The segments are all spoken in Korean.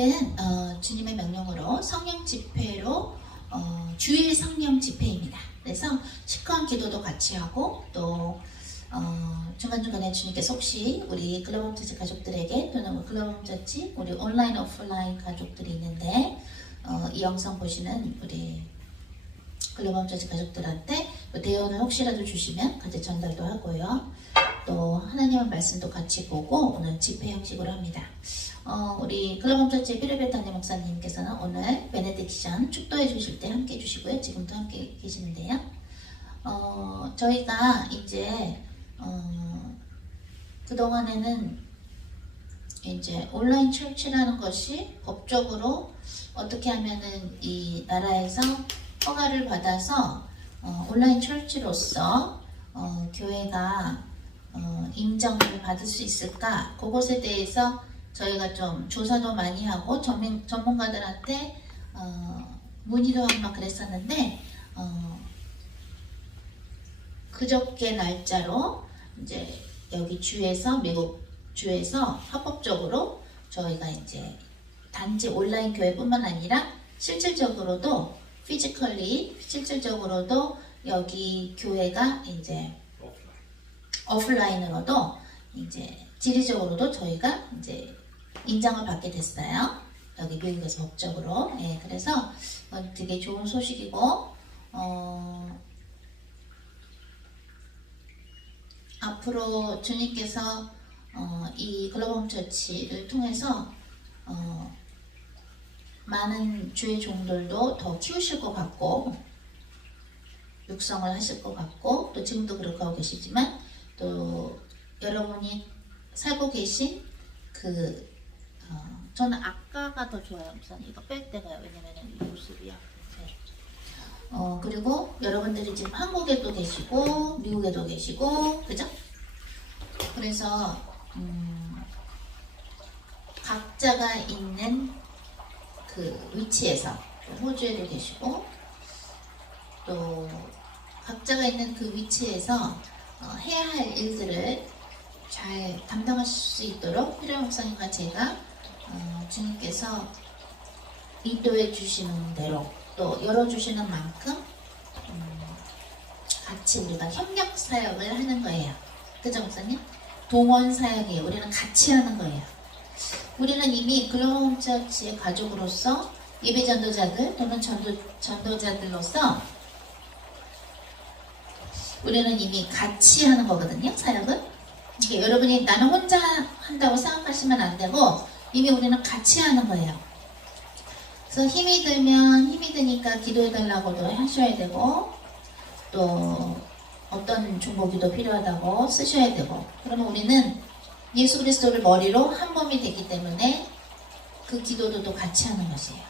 오늘은 주님의 명령으로 성령 집회로 주일 성령 집회입니다. 그래서 시커먼 기도도 같이 하고 또 중간중간에 주님께서 혹시 우리 글로벌 처치 가족들에게 또는 글로벌 처치 우리 온라인 오프라인 가족들이 있는데 이 영상 보시는 우리 글로벌 처치 가족들한테 대언을 혹시라도 주시면 같이 전달도 하고요. 또 하나님의 말씀도 같이 보고 오늘 집회 형식으로 합니다. 우리 글로벌 처치 피르베 담임 목사님께서는 오늘 베네딕션 축도해 주실 때 함께 해주시고요. 지금도 함께 계시는데요. 저희가 이제 그동안에는 이제 온라인 철치라는 것이 법적으로 어떻게 하면은 이 나라에서 허가를 받아서 온라인 철치로서 교회가 인정을 받을 수 있을까? 그것에 대해서 저희가 좀 조사도 많이 하고 전문가들한테 문의도 하고 막 그랬었는데 그저께 날짜로 이제 여기 주에서 미국 주에서 합법적으로 저희가 이제 단지 온라인 교회뿐만 아니라 실질적으로도 실질적으로도 여기 교회가 이제 오프라인으로도 이제 지리적으로도 저희가 이제 인정을 받게 됐어요. 여기 미국에서 법적으로. 예, 그래서 되게 좋은 소식이고 앞으로 주님께서 이 글로벌 처치를 통해서 많은 주의 종들도 더 키우실 것 같고 육성을 하실 것 같고 또 지금도 그렇게 하고 계시지만 또 여러분이 살고 계신 저는 아까가 더 좋아요. 우선 이거 뺄 때가요. 왜냐면은 이 모습이요. 네. 그리고 여러분들이 지금 한국에도 계시고 미국에도 계시고 그죠? 그래서 각자가 있는 그 위치에서 호주에도 계시고 또 각자가 있는 그 위치에서 해야 할 일들을 잘 담당하실 수 있도록 필요 목사님과 제가 주님께서 인도해 주시는 대로 또 열어주시는 만큼 같이 우리가 협력 사역을 하는 거예요. 그죠 목사님? 동원 사역이에요. 우리는 같이 하는 거예요. 우리는 이미 글로벌 처치의 가족으로서 예배 전도자들 또는 전도자들로서 우리는 이미 같이 하는 거거든요. 사역을. 여러분이 나는 혼자 한다고 생각하시면 안 되고 이미 우리는 같이 하는 거예요. 그래서 힘이 드니까 기도해달라고도 하셔야 되고 또 어떤 중보기도 필요하다고 쓰셔야 되고 그러면 우리는 예수 그리스도를 머리로 한 몸이 되기 때문에 그 기도도 또 같이 하는 것이에요.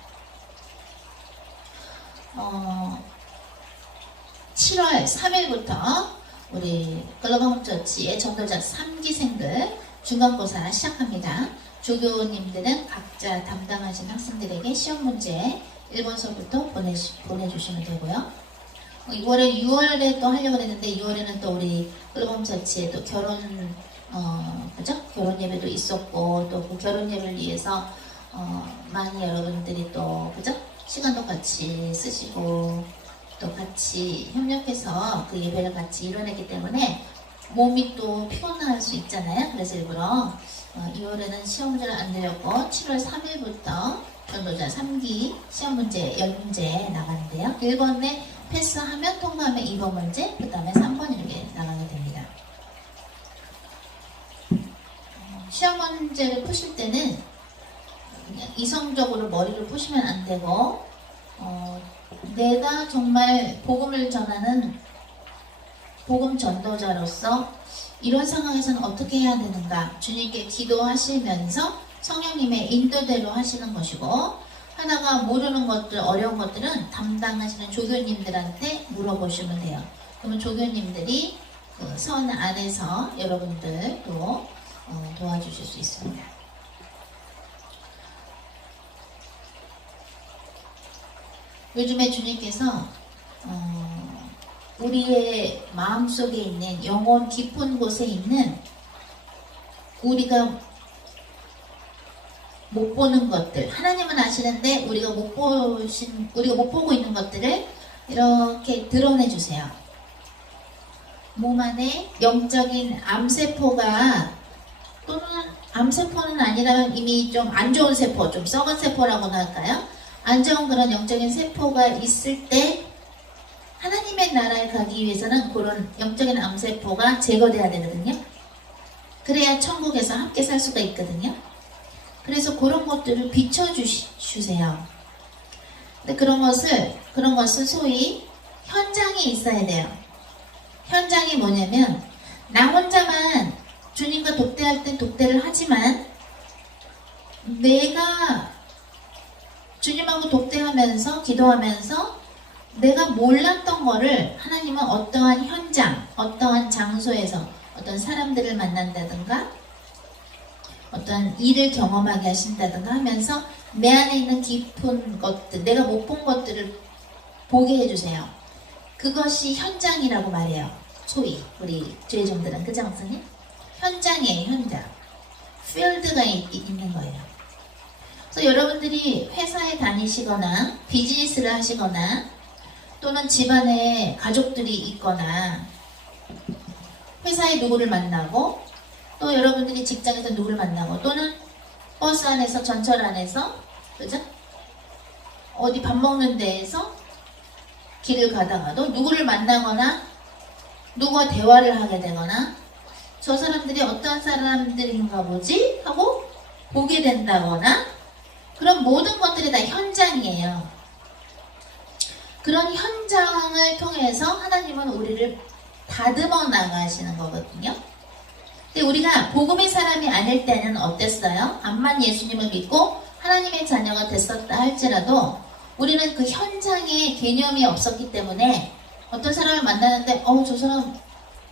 7월 3일부터 우리 글로벌 처치의 전도자 3기생들 중간고사 시작합니다. 조교님들은 각자 담당하신 학생들에게 시험 문제 1번서부터 보내주시면 되고요. 6월에 또 하려고 했는데 6월에는 또 우리 글로벌 처치에 또 결혼 결혼 예배도 있었고 또 그 결혼 예배를 위해서 많이 여러분들이 또 그죠? 시간도 같이 쓰시고 또 같이 협력해서 그 예배를 같이 이뤄냈기 때문에 몸이 또 피곤할 수 있잖아요. 그래서 일부러 2월에는 시험 문제를 안 드렸고 7월 3일부터 전도자 3기 시험 문제 10문제 나가는데요. 1번에 패스하면 통과하면 2번 문제, 그 다음에 3번 이렇게 나가게 됩니다. 시험 문제를 푸실 때는 그냥 이성적으로 머리를 푸시면 안 되고 내가 정말 복음을 전하는 복음 전도자로서 이런 상황에서는 어떻게 해야 되는가 주님께 기도하시면서 성령님의 인도대로 하시는 것이고 하나가 모르는 것들 어려운 것들은 담당하시는 조교님들한테 물어보시면 돼요. 그러면 조교님들이 그 선 안에서 여러분들도 도와주실 수 있습니다. 요즘에 주님께서 우리의 마음속에 있는 영혼 깊은 곳에 있는 우리가 못 보는 것들, 하나님은 아시는데 우리가 못 보고 있는 것들을 이렇게 드러내 주세요. 몸 안에 영적인 암세포가, 또는 암세포는 아니라면 이미 좀 안 좋은 세포, 좀 썩은 세포라고나 할까요? 안 좋은 그런 영적인 세포가 있을 때 하나님의 나라에 가기 위해서는 그런 영적인 암세포가 제거돼야 되거든요. 그래야 천국에서 함께 살 수가 있거든요. 그래서 그런 것들을 비춰주세요. 근데 그런 것은 소위 현장이 있어야 돼요. 현장이 뭐냐면, 나 혼자만 주님과 독대할 땐 독대를 하지만, 내가 주님하고 독대하면서 기도하면서 내가 몰랐던 거를 하나님은 어떠한 현장, 어떠한 장소에서 어떤 사람들을 만난다든가 어떤 일을 경험하게 하신다든가 하면서 내 안에 있는 깊은 것들, 내가 못 본 것들을 보게 해주세요. 그것이 현장이라고 말해요. 소위 우리 주의종들은, 그죠 목사님? 현장이에요. 현장. 필드가 있는 거예요. 그래서 여러분들이 회사에 다니시거나 비즈니스를 하시거나 또는 집안에 가족들이 있거나 회사에 누구를 만나고 또 여러분들이 직장에서 누구를 만나고 또는 버스 안에서, 전철 안에서, 그죠? 어디 밥 먹는 데에서 길을 가다가도 누구를 만나거나 누구와 대화를 하게 되거나 저 사람들이 어떤 사람들인가 보지? 하고 보게 된다거나, 그런 모든 것들이 다 현장이에요. 그런 현장을 통해서 하나님은 우리를 다듬어 나가시는 거거든요. 근데 우리가 복음의 사람이 아닐 때는 어땠어요? 암만 예수님을 믿고 하나님의 자녀가 됐었다 할지라도 우리는 그 현장에 개념이 없었기 때문에 어떤 사람을 만나는데 저 사람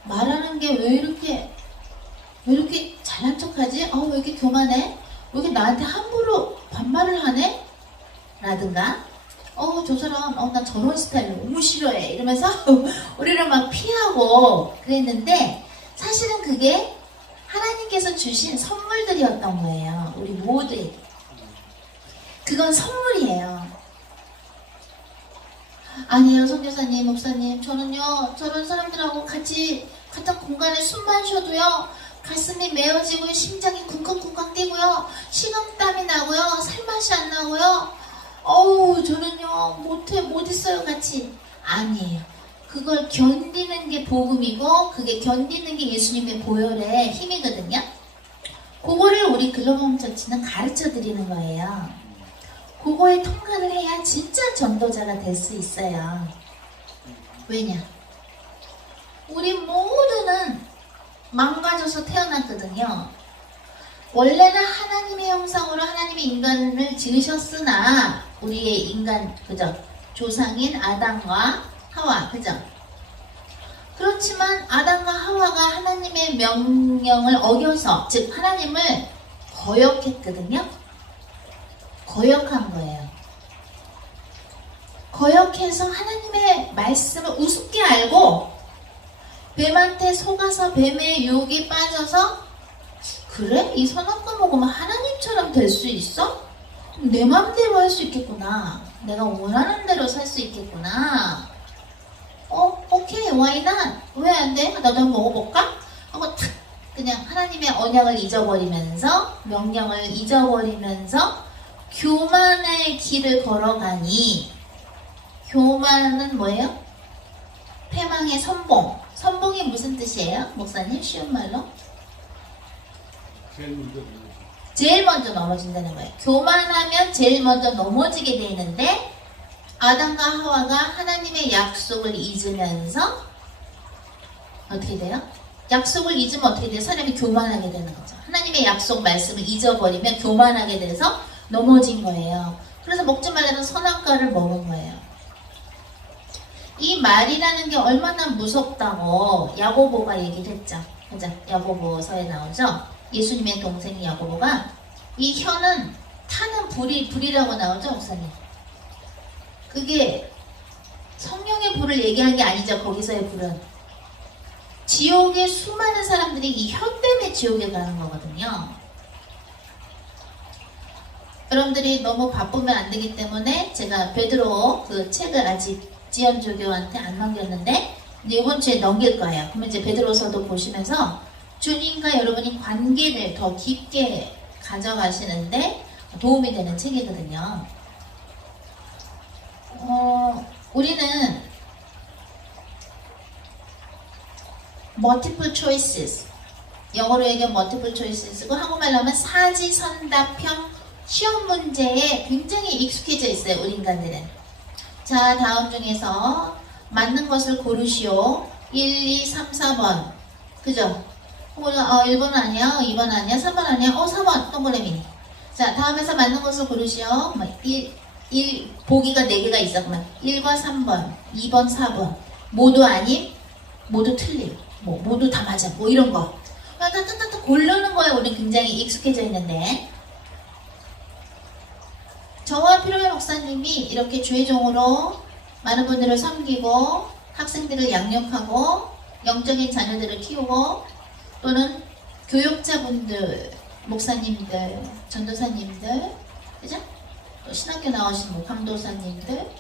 말하는 게 왜 이렇게 잘난 척하지? 왜 이렇게 교만해? 왜 이렇게 나한테 함부로 반말을 하네? 라든가 저 사람 나 저런 스타일 너무 싫어해 이러면서 우리를 막 피하고 그랬는데, 사실은 그게 하나님께서 주신 선물들이었던 거예요. 우리 모두에게. 그건 선물이에요. 아니에요 선교사님, 목사님, 저는요 저런 사람들하고 같이 같은 공간에 숨만 쉬어도요 가슴이 메어지고 심장이 쿵쾅쿵쾅 뛰고요 식은땀이 나고요 살맛이 안 나고요 저는요 못 있어요 같이. 아니에요. 그걸 견디는 게 복음이고 그게 견디는 게 예수님의 보혈의 힘이거든요. 그거를 우리 글로벌 처치는 가르쳐 드리는 거예요. 그거에 통과를 해야 진짜 전도자가 될 수 있어요. 왜냐? 우리 모두는 망가져서 태어났거든요. 원래는 하나님의 형상으로 하나님의 인간을 지으셨으나 우리의 인간, 그죠? 조상인 아담과 하와, 그죠? 그렇지만 아담과 하와가 하나님의 명령을 어겨서, 즉 하나님을 거역했거든요. 거역한 거예요. 거역해서 하나님의 말씀을 우습게 알고 뱀한테 속아서 뱀의 유혹에 빠져서, 그래? 이 선악과 먹으면 하나님처럼 될 수 있어? 내 맘대로 할 수 있겠구나. 내가 원하는 대로 살 수 있겠구나. 오케이, why not? 왜 안 돼? 나도 한번 먹어볼까? 하고 탁 그냥 하나님의 언약을 잊어버리면서, 명령을 잊어버리면서 교만의 길을 걸어가니, 교만은 뭐예요? 패망의 선봉. 선봉이 무슨 뜻이에요? 목사님, 쉬운 말로? 제일 먼저 넘어진다는 거예요. 교만하면 제일 먼저 넘어지게 돼 있는데, 아담과 하와가 하나님의 약속을 잊으면서 어떻게 돼요? 약속을 잊으면 어떻게 돼요? 사람이 교만하게 되는 거죠. 하나님의 약속 말씀을 잊어버리면 교만하게 돼서 넘어진 거예요. 그래서 먹지 말라는 선악과를 먹은 거예요. 이 말이라는 게 얼마나 무섭다고 야고보가 얘기를 했죠. 그죠? 야고보서에 나오죠. 예수님의 동생 야고보가, 이 혀는 타는 불이라고 나오죠, 목사님. 그게 성령의 불을 얘기하는 게 아니죠. 거기서의 불은 지옥에 수많은 사람들이 이 혀 때문에 지옥에 가는 거거든요. 여러분들이 너무 바쁘면 안 되기 때문에 제가 베드로 그 책을 아직 지연조교한테 안 넘겼는데 이제 이번 주에 넘길 거예요. 그러면 이제 베드로서도 보시면서 주님과 여러분이 관계를 더 깊게 가져가시는데 도움이 되는 책이거든요. 우리는 multiple choices, 영어로 얘기하면 multiple choices고 한국말로 하면 사지선답형 시험 문제에 굉장히 익숙해져 있어요. 우리 인간들은. 자, 다음 중에서 맞는 것을 고르시오. 1, 2, 3, 4번. 그죠? 1번 아니야, 2번 아니야, 3번 아니야, 4번 동그라미. 자, 다음에서 맞는 것을 고르시오. 1, 보기가 4개가 있어. 그러면 1과 3번, 2번, 4번. 모두 아님, 모두 틀림. 모두 다 맞아. 이런 거. 그러니까 따따따 고르는 거에 우리는 굉장히 익숙해져 있는데, 저와 피로의 목사님이 이렇게 주의종으로 많은 분들을 섬기고 학생들을 양육하고 영적인 자녀들을 키우고 또는 교육자분들, 목사님들, 전도사님들, 그죠? 또 신학교 나오신 강도사님들,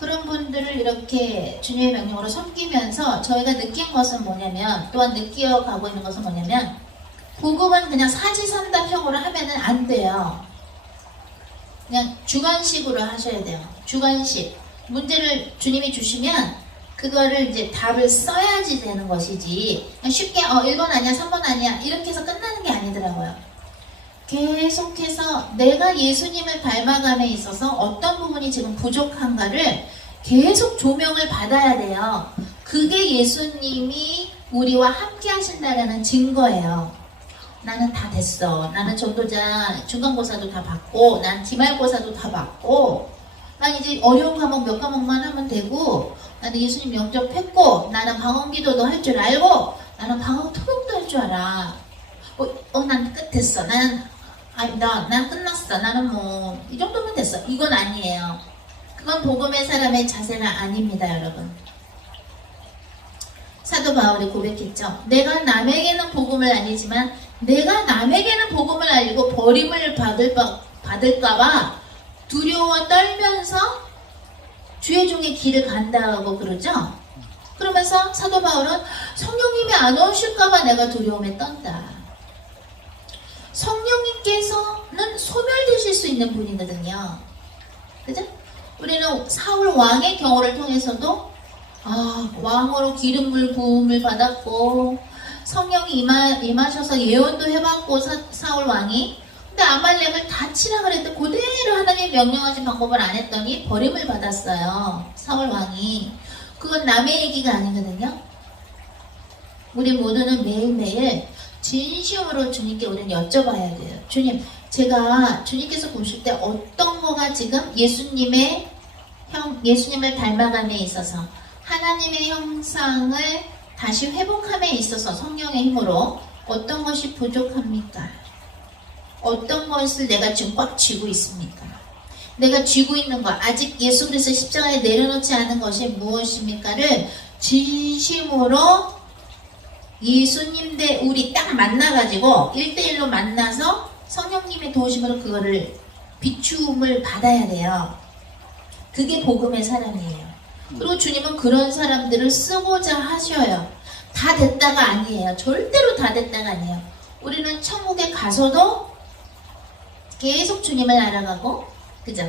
그런 분들을 이렇게 주님의 명령으로 섬기면서 저희가 느낀 것은 뭐냐면, 또한 느끼어가고 있는 것은 뭐냐면, 복음은 그냥 사지선답형으로 하면은 안 돼요. 그냥 주관식으로 하셔야 돼요. 주관식. 문제를 주님이 주시면 그거를 이제 답을 써야지 되는 것이지, 그냥 쉽게 1번 아니야, 3번 아니야 이렇게 해서 끝나는 게 아니더라고요. 계속해서 내가 예수님을 닮아감에 있어서 어떤 부분이 지금 부족한가를 계속 조명을 받아야 돼요. 그게 예수님이 우리와 함께 하신다는 증거예요. 나는 다 됐어. 나는 전도자 중간고사도 다 받고, 난 기말고사도 다 받고, 난 이제 어려운 과목 몇 과목만 하면 되고, 나는 예수님 영접했고, 나는 방언기도도 할 줄 알고, 나는 방언 토독도 할 줄 알아. 난 끝했어. 난 끝났어. 나는 이 정도면 됐어. 이건 아니에요. 그건 복음의 사람의 자세가 아닙니다, 여러분. 사도 바울이 고백했죠. 내가 남에게는 복음을 알리지만 내가 남에게는 복음을 알리고 버림을 받을까봐 두려워 떨면서 주의 종의 길을 간다고 그러죠. 그러면서 사도 바울은 성령님이 안 오실까봐 내가 두려움에 떤다. 성령님께서는 소멸되실 수 있는 분이거든요. 그죠? 우리는 사울 왕의 경우를 통해서도 왕으로 기름을 부음을 받았고 성령이 임하셔서 예언도 해봤고 사울 왕이. 근데 아말렉을 다 치라 그랬는데 그대로 하나님이 명령하신 방법을 안 했더니 버림을 받았어요. 사울 왕이. 그건 남의 얘기가 아니거든요. 우리 모두는 매일매일 진심으로 주님께 우리는 여쭤봐야 돼요. 주님, 제가 주님께서 보실 때 어떤 거가 지금 예수님을 닮아감에 있어서 하나님의 형상을 다시 회복함에 있어서 성령의 힘으로 어떤 것이 부족합니까? 어떤 것을 내가 지금 꽉 쥐고 있습니까? 내가 쥐고 있는 것, 아직 예수 그리스도 십자가에 내려놓지 않은 것이 무엇입니까를 진심으로 예수님 대 우리 딱 만나가지고 1대1로 만나서 성령님의 도우심으로 그거를 비춤을 받아야 돼요. 그게 복음의 사람이에요. 그리고 주님은 그런 사람들을 쓰고자 하셔요. 다 됐다가 아니에요. 절대로 다 됐다가 아니에요. 우리는 천국에 가서도 계속 주님을 알아가고, 그죠?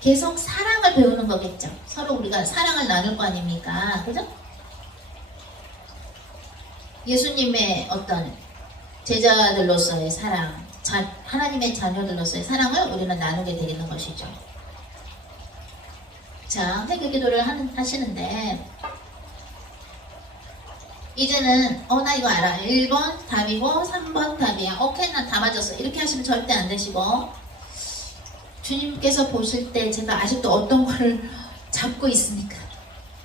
계속 사랑을 배우는 거겠죠. 서로 우리가 사랑을 나눌 거 아닙니까? 그죠? 예수님의 어떤 제자들로서의 사랑, 하나님의 자녀들로서의 사랑을 우리는 나누게 되는 것이죠. 자, 회개 기도를 하시는데 이제는 나 이거 알아. 1번 답이고 3번 답이야. 오케이, 나 다 맞았어. 이렇게 하시면 절대 안 되시고, 주님께서 보실 때 제가 아직도 어떤 거를 잡고 있습니까?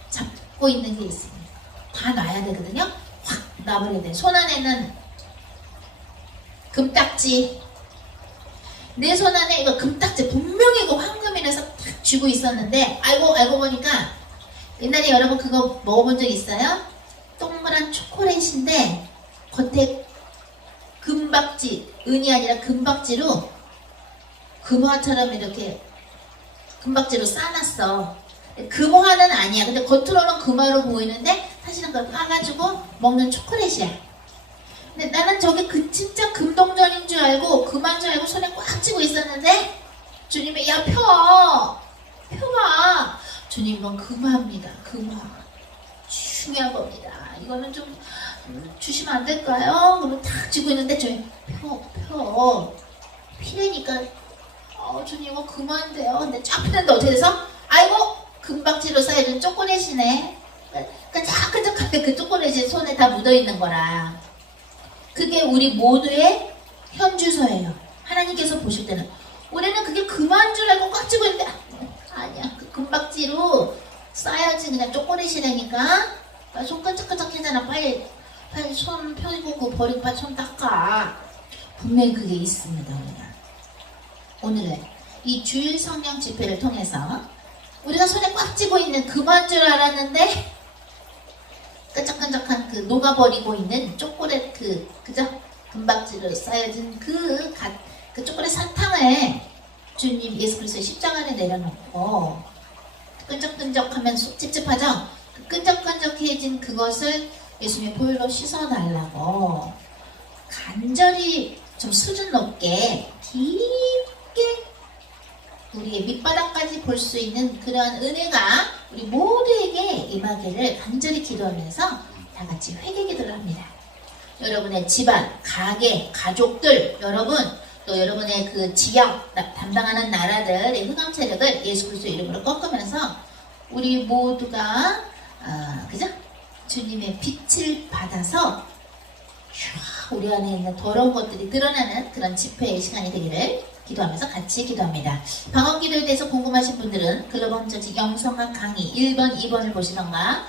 잡고 있는 게 있습니다. 다 놔야 되거든요. 확 놔버려야 돼. 손 안에는 금딱지, 내 손 안에 이거 금딱지, 분명히 이거 황금이라서 탁 쥐고 있었는데 알고 보니까 옛날에 여러분 그거 먹어본 적 있어요? 동그란 초콜릿인데 겉에 금박지, 은이 아니라 금박지로 금화처럼 이렇게 금박지로 싸놨어. 금화는 아니야. 근데 겉으로는 금화로 보이는데 사실은 그걸 파가지고 먹는 초콜릿이야. 근데 나는 저게 진짜 금동전인 줄 알고 금화인 줄 알고 손에 꽉 쥐고 있었는데 주님이 야 펴봐. 주님 이건 금화입니다. 금화. 중요한 겁니다. 이거는 좀 주시면 안 될까요? 그러면 탁 쥐고 있는데 주님 펴. 피려니까 주님 이거 금화인데요. 근데 쫙 펴는데 어떻게 돼서? 아이고 금박지로 쌓여준 초콜릿이네. 끈적끈적하게 그 초콜릿이 손에 다 묻어있는 거라. 그게 우리 모두의 현주소예요. 하나님께서 보실 때는 우리는 그게 금화인 줄 알고 꽉 쥐고 있는데 아니야. 그 금박지로 쌓여진 그냥 초콜릿이라니까. 손 끈적끈적하잖아. 빨리 손 펴고 그 버리고 빨리 손 닦아. 분명히 그게 있습니다. 오늘은 이 주일 성령 집회를 통해서 우리가 손에 꽉 쥐고 있는 금화인 줄 알았는데 끈적끈적한 그 녹아버리고 있는 초콜릿 그죠? 금박지로 쌓여진 그 초콜릿 사탕을 주님 예수 그리스도의 십자가에 내려놓고 끈적끈적하면 찝찝하죠? 그 끈적끈적해진 그것을 예수님의 보혈로 씻어달라고 간절히 좀 수준 높게 깊게 우리의 밑바닥까지 볼 수 있는 그러한 은혜가 우리 모두에게 임하기를 간절히 기도하면서 다 같이 회개 기도를 합니다. 여러분의 집안, 가게, 가족들, 여러분 또 여러분의 그 지역 담당하는 나라들의 흑암 세력을 예수 그리스도 이름으로 꺾으면서 우리 모두가 그죠? 주님의 빛을 받아서 우리 안에 있는 더러운 것들이 드러나는 그런 집회의 시간이 되기를 기도하면서 같이 기도합니다. 방언 기도에 대해서 궁금하신 분들은 글로벌 홈처치 영성학 강의 1번, 2번을 보시던가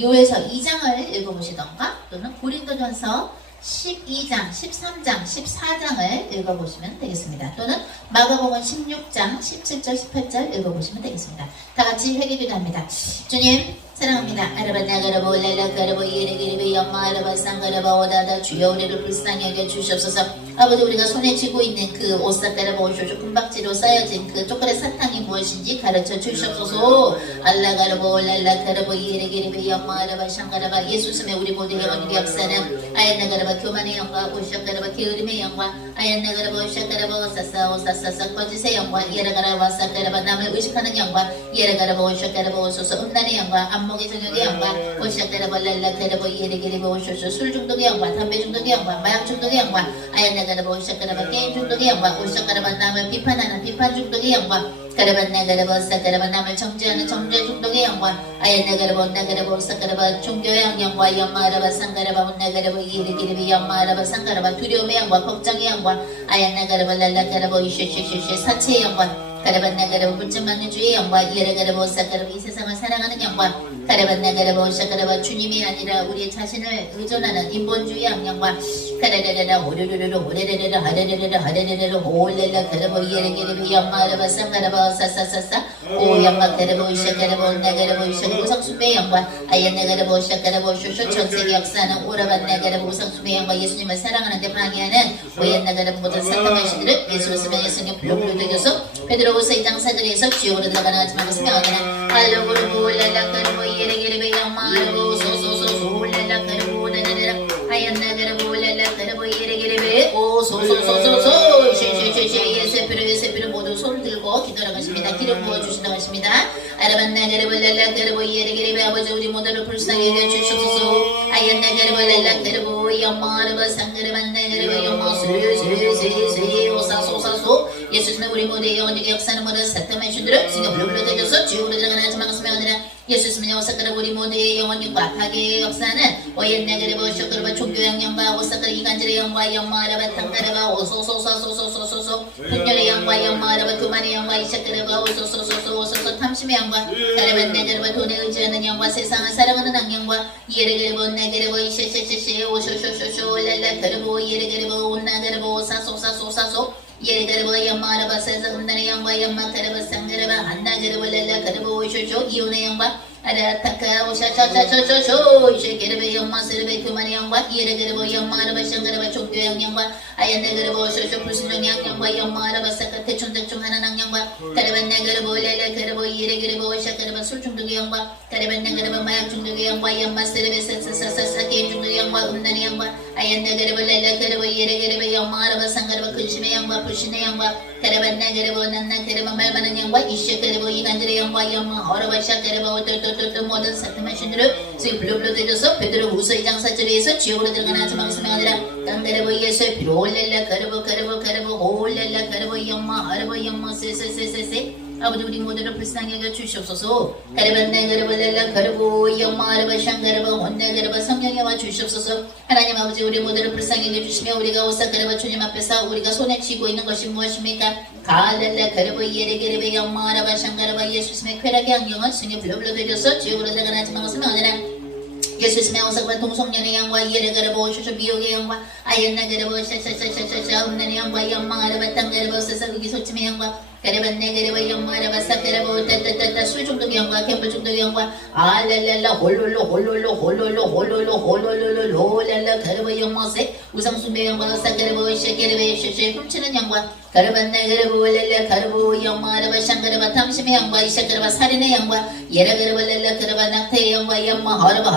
요에서 2장을 읽어보시던가 또는 고린도전서 12장, 13장, 14장을 읽어보시면 되겠습니다. 또는 마가복음 16장, 17절, 18절 읽어보시면 되겠습니다. 다 같이 회개기도합니다. 주님 사랑합니다. 아르바나가라보 랄라가라보 예레게레베 연마아라바 쌍가라바 오다다 주여 우리를 불쌍히 여겨 주시옵소서. 아버지 우리가 손에 쥐고 있는 그 옷사가라보 오쇼쇼 금박지로 쌓여진 그 초콜릿 사탕이 무엇인지 가르쳐 주시옵소서. 알라가라보 랄라가라보 예레게레베 연마아라바 쌍가라바 예수님의 우리 모두의 언니 역사는 아얀나가라바 교만의 영광 오샤가라바 게으름의 영광 아얀나가라바 오샤가라바 사사오사사사 거짓의 영광 예라가라바 사가라바 남을 의식하는 영광 예라가라바 오샤가라바 오소서 음란의 영광 안목의 정욕의 영광 오샤가라바 랄라가라바 예레게레바 오쇼쇼 술 중독의 영광 담배 중독의 영광 마약 중독의 영광 아얀나가라바 오샤가라바 게임 중독의 영광 오샤가라바 남을 비판하는 비판 중독의 영광 가라반나가라바 사가라바 남을 정죄하는 정죄 중독의 영광 아얀나가라바 온나가라바 오사가라바 종교의 영광 연마라바 상가라바 온나가라바 예레게레바 연마라바 상가라바 두려움의 영광 걱정의 영광 아얀나가라바 랄라가라바 이쉐쉐쉐쉐 사체의 영광 가라반나가라바 불점맞는 주의 영광 예레가라바 오사가라바 이 세상을 사랑하는 영광 가라반나가라바 오샤가라바 주님이 아니라 우리의 자신을 의존하는 인본주의 영광 가라라라라 오르르르르 오레레레르 하레레레르 하레레레르 오레레레 가라바 예레게레바 연마라바 상가라바 사사사사 오영광 가라바 오샤가라바 온나가라바 오샤가라바 우상숭배의 영광 아얀나가라바 오샤가라바 오쇼쇼 전세계 역사는 오라반나가라바 우상숭배의 영광 예수님을 사랑하는 데 방해하는 오얀나가라바 모든 사탄의 신들을 예수 그리스도의 성령 불로 되교수 베드로후서 2장 4절에서 지옥으로 들어가는 하지만 그 생각하는 알로그르고 랄라가르고 예레게레베 영마르고 소소소소 랄라가르고 나나나라 하얀나가르고 랄라가르고 예레게레베 오소소소소소 쉐쉐쉐쉐 예세피르 모두 손 들고 기도하십니다. 기름 부어주신다고 하십니다. 아라반나가르고 랄라가르고 예레게레베 아버지 우리 모두를 불쌍히 여겨주시옵소서. 하얀나가르고 랄라가르고 영마르고 상가르반나가르고 영마스르스르스르 오사소사소 예수님의 우리 모두의 영원의 역사는 모든 사탄의 신들을 지금 불로 되셔서 지옥으로 들어가는 하지만 그 생각하느라 예수님의 영사가라 우리 모두의 영원과 파괴의 역사는 오옌나가르바 쇼가르바 종교의 영과 오사가라 이간질의 영과 영마라바 탕가르바 오소소소소소소소소 분열의 영과 영마라바 교만의 영과 이샤가르바 오소소소소소소 탐심의 영과 가르반나가르바 돈에 의지하는 영과 세상을 사랑하는 악영과 예레가르바 온나가르바 이샤샤샤샤 오쇼쇼쇼쇼 랄라가르바 예레가르바 온나가르바 오사소사소사소 예레가르바 연마라바 세상 음란의 영과 연마가르바 상가르바 한나가르바 랄라가르바 오쇼쇼 이혼의 영과 아라타카 오샤샤샤쇼쇼 이쉐게르베 연마스르베 교만의 영과 예레가르바 연마라바 샹가르바 종교의 영과 아얀나가르바 오쇼쇼 불순종의 영과 연마라바 사카테 촌적 영과 가르반나 그르보 렐레 그르보 이레 그르보 샤그르바 술 중독의 영과 가르반나 그르보 마약 중독의 영과 연마 스르베사사사사 게임 중독의 영과 음란의 영과 아얀나 그르보 렐레 그르보 이레 그르보 영마 아르바 상그르바 근심의 영과 불신의 영과 가르반나 그르보 난나 그르보 말 많은 영과 이슈 그르보 이간들의 영과 영마 어르바 샤그르보 또또또또 모든 사탄의 신으로 지금 블루블루 되줘서 베드로 후서 2장 4절에서 지옥으로 들어가나 주방스명 아니라 땅그르보 예수의 피로 올렐레 그르보 올렐레 그르보 영마 아르보 영마 세세세세세 아버지 우리 모두를 불쌍히 여겨 주시옵소서. 가르반네 그르볼렐라 그르보 영마 아르바 샹그르바 혼네 그르바 성령에 와 주시옵소서. 하나님 아버지 우리 모두를 불쌍히 여겨 주시며 우리가 오사 그르바 주님 앞에서 우리가 손에 쥐고 있는 것이 무엇입니까? 가렐레 그르보 예레 그르베 영마 아르바 샹그르바 예수님의 쾌락의 안경은 승에 블루블루 되셔서 지옥으로 들어가나 지만 것은 아니라 예수님의 오사과 동성년의 영과 이에레 그르보 슈슈 미혹의 영과 아연나 그르보 샤샤샤샤샤 없는 영과 영마 아르바 땅 그르보 서서기 소침의 영과 가르반네 그르보 영마 아르바 사 그르보 따따따따 술 중독의 영과 캠프 중독의 영과 알랄랄라 홀롤로 랄라 그르보 영마세 우상숭배 영과 사 그르보 샤케르베 슈슈 훔치는 영과 가르반네 그르보 랄라 그르보 영마 아르바 샹그르바 탐심의 영과 이샤그르바 살인의 영과 예레 그르보 랄라 그르바 낙태의 영과 영마 하르바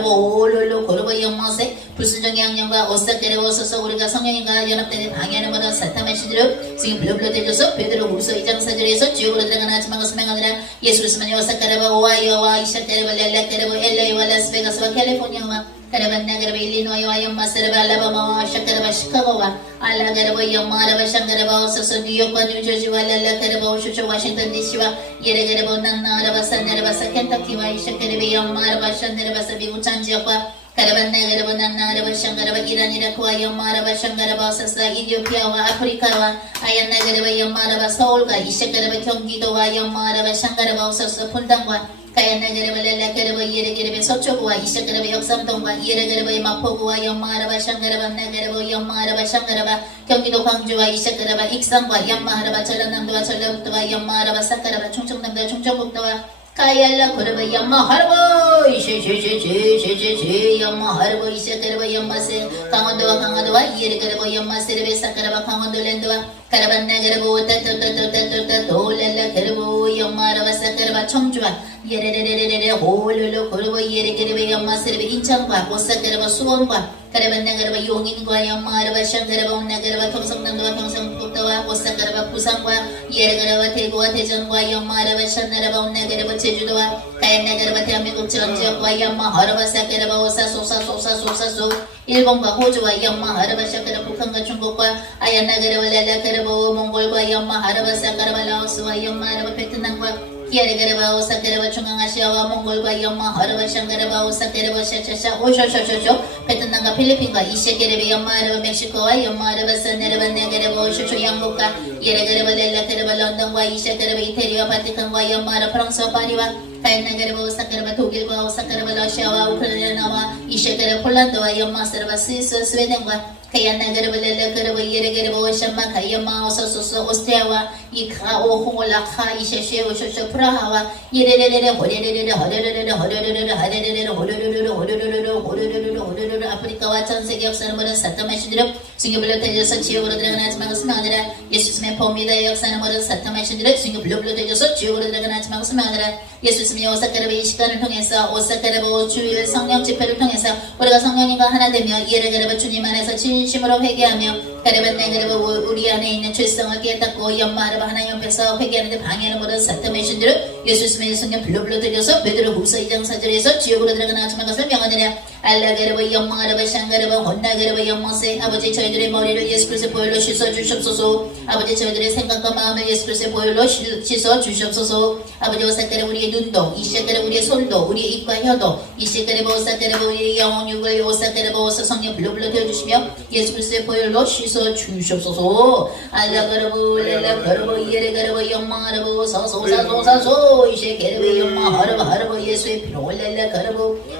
홀롤로 그르보 영마세 불순종의 양념과 오싹 그르보 서서 우리가 성령님과 연합되는 방해하는 모든 사탄의 신으로 지금 블루블루 되줘서 베드로 후서 2장 4절에서 지옥으로 들어가나 하지만 것을 명하느라 예수 그리스도만 오싹 그르보 오하이오와 이샤 그르보 랄라 그르보 LA와 라스베가스와 캘리포니아와 가르반나 그르보 일리노이와 연마스르바 알라바마와 샤크르바 시카고와 알라 그르보 연마르바 샹그르바 서서 뉴욕과 뉴저지와 랄라 그르보 슈쇼 워싱턴 DC와 예레 그르보 난나르바 산네르바사 켄터키와 이샤 그르보 연마르바 샨네르바사 미국 전 지역과 가르반나 그르보 난나르바 샹그르바 이란 이라크와 연마르바 샹그르바 서서 이디오피아와 아프리카와 아얀나 그르보 연마르바 서울과 이샤 그르보 경기도와 연마르바 샹그르바 서서 분당과 가야나 그르보 렐라 그르보 이에레 그르보 서초구와 이샤 그르보 역삼동과 이에레 그르보 마포구와 연마하르바 샹그르바 나 그르보 연마하르바 샹그르바 경기도 광주와 이샤 그르바 익산과 연마하르바 전라남도와 전라북도와 연마하르바 사카르바 충청남도와 충청북도와 가야라 그르보 연마하르바 이시시시시시시 연마하르바 이샤 그르보 연마세 강원도와 이에레 그르보 연마세르베 사카르바 강원도 랜드와 가르반나 그르보 따따따따따따 돌렐라 그르보 연마하르바 사카르바 청주와 예레레레레레 홀룰루 그르보 예레 그르보 연마스르베 인천과 오싹 그르보 수원과 가르반나 그르보 용인과 연마하르바 샹그르보 온나 그르보 경성남도와 경성북도와 오싹 그르보 부산과 예레 그르보 대구와 대전과 연마하르바 샹그르보 온나 그르보 제주도와 가야나 그르보 대한민국 전 지역과 연마하르바 사그르보 오사소사소사소사소 일본과 호주와 연마하르바 샹그르보 북한과 중국과 아야나 그르보 랄라 그르보 몽골과 연마하르바 사그르보 라오스와 연마하르바 베트남과 예레 그르바 오사 그르바 중앙아시아와 몽골과 연마하르바 샹그르바 오사 그르바 샤샤샤 오쇼쇼쇼쇼 베트남과 필리핀과 이시아 그르바 연마하르바 멕시코와 연마하르바 산네르바 네그르바 오쇼쇼 영국과 예레 그르바 렐라 그르바 런던과 이시아 그르바 이태리와 바티칸과 연마하르바 프랑스와 파리와 가야나 그르바 오사 그르바 독일과 오사 그르바 러시아와 우크라이나와 이시아 그르바 폴란드와 연마스르바 스위스 스웨덴과 가야나 그르바 렐라 그르바 예레 그르바 오샤마 가야마 오소소소 오스트리아와 이카오 홍올라카 이시아시에 오쇼쇼 프라하와 예레레레레 호레레레레 호레레레레 호레레레레 하레레레레 호레레레레 호레레레레 호레레레레 호레레레 아프리카와 전세계 역사는 모든 사탄의 신들은 승유블루 되져서 지옥으로 들어가나 하지만 것은 아니라 예수님의 범위다의 역사는 모든 사탄의 신들은 승유블루 되져서 지옥으로 들어가나 하지만 것은 아니라 예수님의 오사카르바 이 시간을 통해서 오사카르바 주일 성령 집회를 통해서 우리가 성령님과 하나 되며 예를 그르바 주님 안에서 진심으로 회개하며 가르반네 그르바 우리 안에 있는 죄성을 깨닫고 연마하르바 하나님 앞에서 회개하는데 방해하는 모든 사탄의 신들은 예수님의 성령 블루블루 들여서 베드로 후서 2장 4절에서 지옥으로 들어가나 하지만 것을 명하느냐 알라 그르바 연마하르바 샹그르바 혼나 그르바 연마세 아버지 저희들의 머리를 예수 그리스도의 보혈로 씻어 주시옵소서 아버지 저희들의 생각과 마음을 예수 그리스도의 보혈로 씻어 주시옵소서 아버지 오사카르 우리의 눈도 이시카르 우리의 손도 우리의 입과 혀도 이시카르 오사카르 우리의 영혼 육을 오사카르 오사 성령 블루블루 되어주시며 예수 그리스도의 보혈로 씻어 주시옵소서 알라 그르바 렐라 그르바 예레 그르바 연마하르바 서소사소사소 이시카르 연마하르바 하르바 예수의 피로 렐라 그르바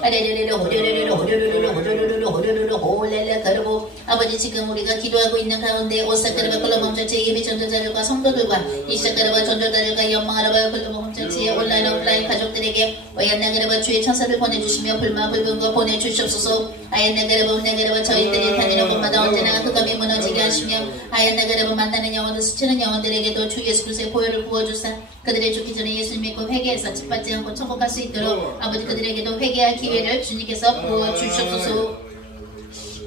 아버지 지금 우리가 기도하고 있는 가운데 오사카르바 글로범전체 예비 전도자들과 성도들과 이사카르바 전도자들과 연망하라바 글로범전체의 온라인 오프라인 가족들에게 와얀나그르바 주의 천사를 보내주시며 불마불분과 보내주시옵소서. 아얀나그르바 저희들이 다니는 곳마다 언제나 흑암이 무너지게 하시며 아얀나그르바 만나는 영혼들 스치는 영혼들에게도 주 예수 그리스도의 보혈을 부어주사 그들의 죽기 전에 예수 믿고 회개해서 짓밟지 않고 천국 갈 수 있도록 아버지 그들에게도 회개할 기회를 주님께서 부어주시옵소서.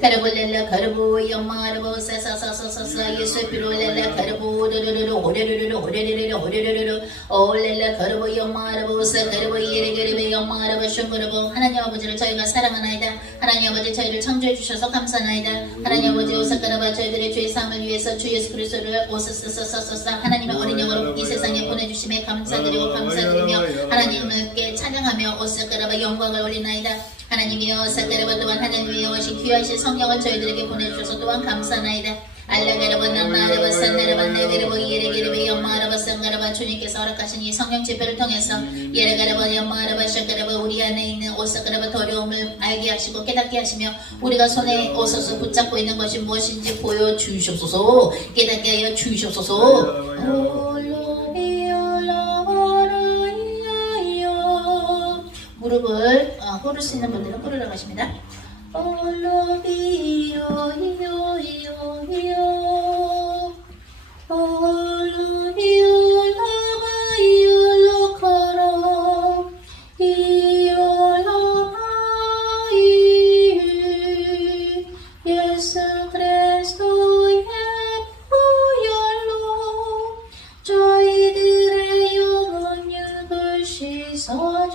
가르볼렐라 가르보 영마르보 사사사사사사 예수의 피로 렐라 가르보 도도도도 오레르르르 오레르르르 오레르르르 올렐라 가르보 영마르보 사가르보 예레게르베 영마르보 숑거르보 하나님 아버지를 저희가 사랑하나이다. 하나님 아버지 저희를 창조해 주셔서 감사하나이다. 하나님 아버지 오사카라바 저희들의 죄의 사함을 위해서 주 예수 그리스도를 오사사사사사 하나님의 어린 영으로 이 세상에 보내주심에 감사드리고 감사드리며 하나님께 찬양하며 오사카라바 영광을 올리나이다. 하나님이여 사카라바 또한 하나님의 영하신 귀하신 성령을 저희들에게 보내주셔서 또한 감사하나이다. 알라가라바 남나라바 산나라바 네게르보 예레게르베 연마라바 상가라바 주님께서 허락하신 이 성령 집회를 통해서 예레가라바 연마라바 샤가라바 우리 안에 있는 오사카라바 어려움을 알게 하시고 깨닫게 하시며 우리가 손에 오서서 붙잡고 있는 것이 무엇인지 보여주시옵소서. 깨닫게 하여 주시옵소서. 무릎을 꿇을 수 있는 분들은 꿇으러 가십니다. 예수 그리스도의 보혈로 저희들의 영혼을 씻어주소서.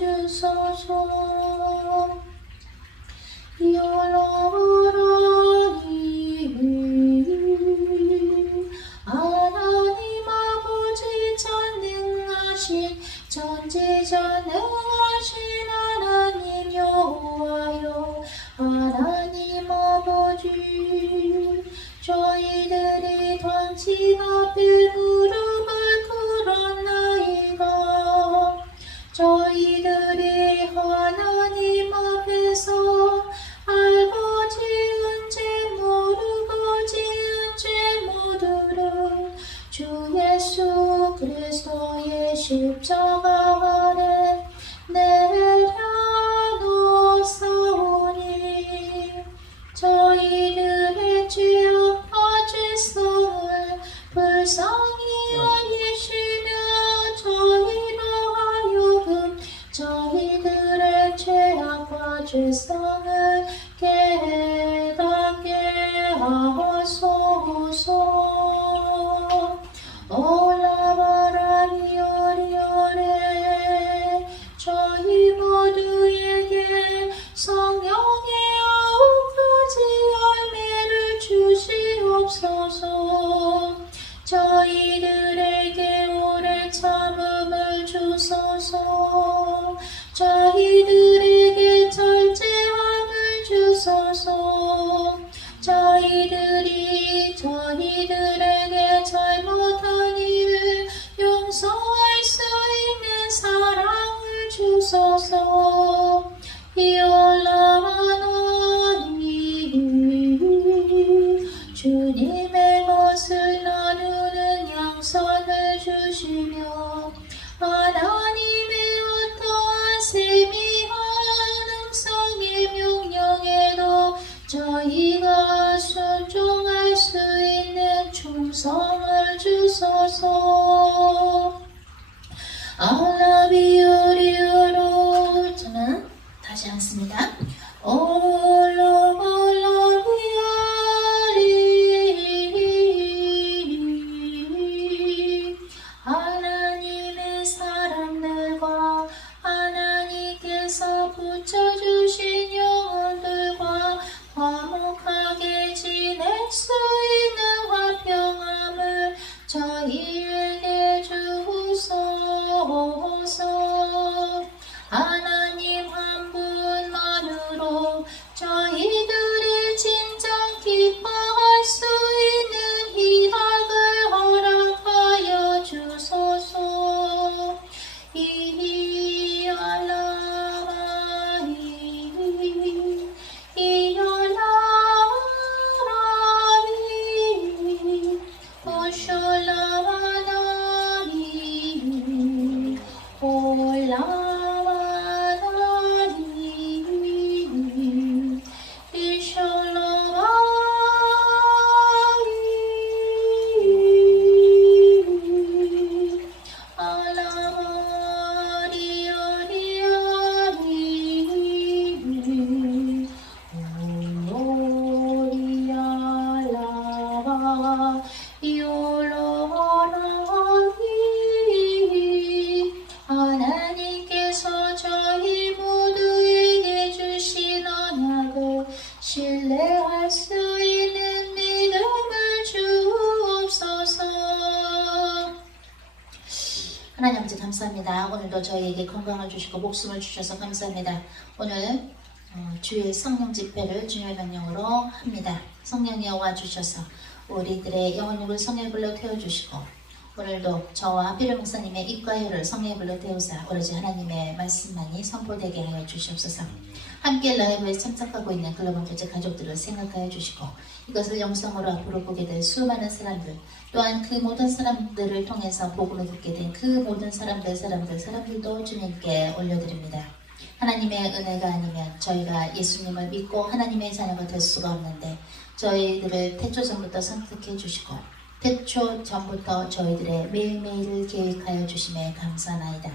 하나님 아버지 전능하신 전지전능하신 하나님 여호와여 하나님 아버지 저희들이 당신 앞에 무릎을 꿇었나이다. 저희들이 하나님 앞에서 알고 지은 죄 모르고 지은 죄 모두를 주 예수 그리스도의 십자가 아래 내려놓사오니 저희들의 죄악과 죄성을 불쌍히 여기시며 저희로 하여금 저희들의 죄악과 죄성을 깨닫게 하소서. 올라바라니오리오레 저희 모두에게 성령의 아홉 가지 열매를 주시옵소서. 저희들에게 오래 참음을 주소서. 저희들에게 절제함을 주소서. 저희들에게 잘못한 일을 용서할 수 있는 사랑을 주소서. 이올라하나님 주님의 것을 나누는 양선을 주시며 하나님의 어떠한 세미한 음성의 명령에도 저희가 순종할 수 있는 충성을 주소서. 알라비오리오로 저는 다시 앉습니다. 하나님의 사람들과 하나님께서 붙여주신 영혼들과 화목하게 지낼 수 있는 화평함을 저희에게 주소서. 하나님 한 분만으로 저희들이 진정 기뻐할 수 있는 희락을 허락하여 주소서. 이알라바이 감사합니다. 오늘도 저희에게 건강을 주시고 목숨을 주셔서 감사합니다. 오늘 주의 성령 집회를 주님의 명령으로 합니다. 성령이여 와주셔서 우리들의 영혼을 성령의 불로 태워주시고 오늘도 저와 피르 목사님의 입과 혀를 성령의 불로 태우사 오로지 하나님의 말씀만이 선포되게 하여 주시옵소서. 함께 라이브에 참석하고 있는 글로벌 교제 가족들을 생각하여 주시고 이것을 영상으로 앞으로 보게 될 수많은 사람들 또한 그 모든 사람들을 통해서 복음을 듣게 된 그 모든 사람들도 주님께 올려드립니다. 하나님의 은혜가 아니면 저희가 예수님을 믿고 하나님의 자녀가 될 수가 없는데 저희들을 태초 전부터 선택해 주시고 태초 전부터 저희들의 매일매일을 계획하여 주심에 감사하나이다.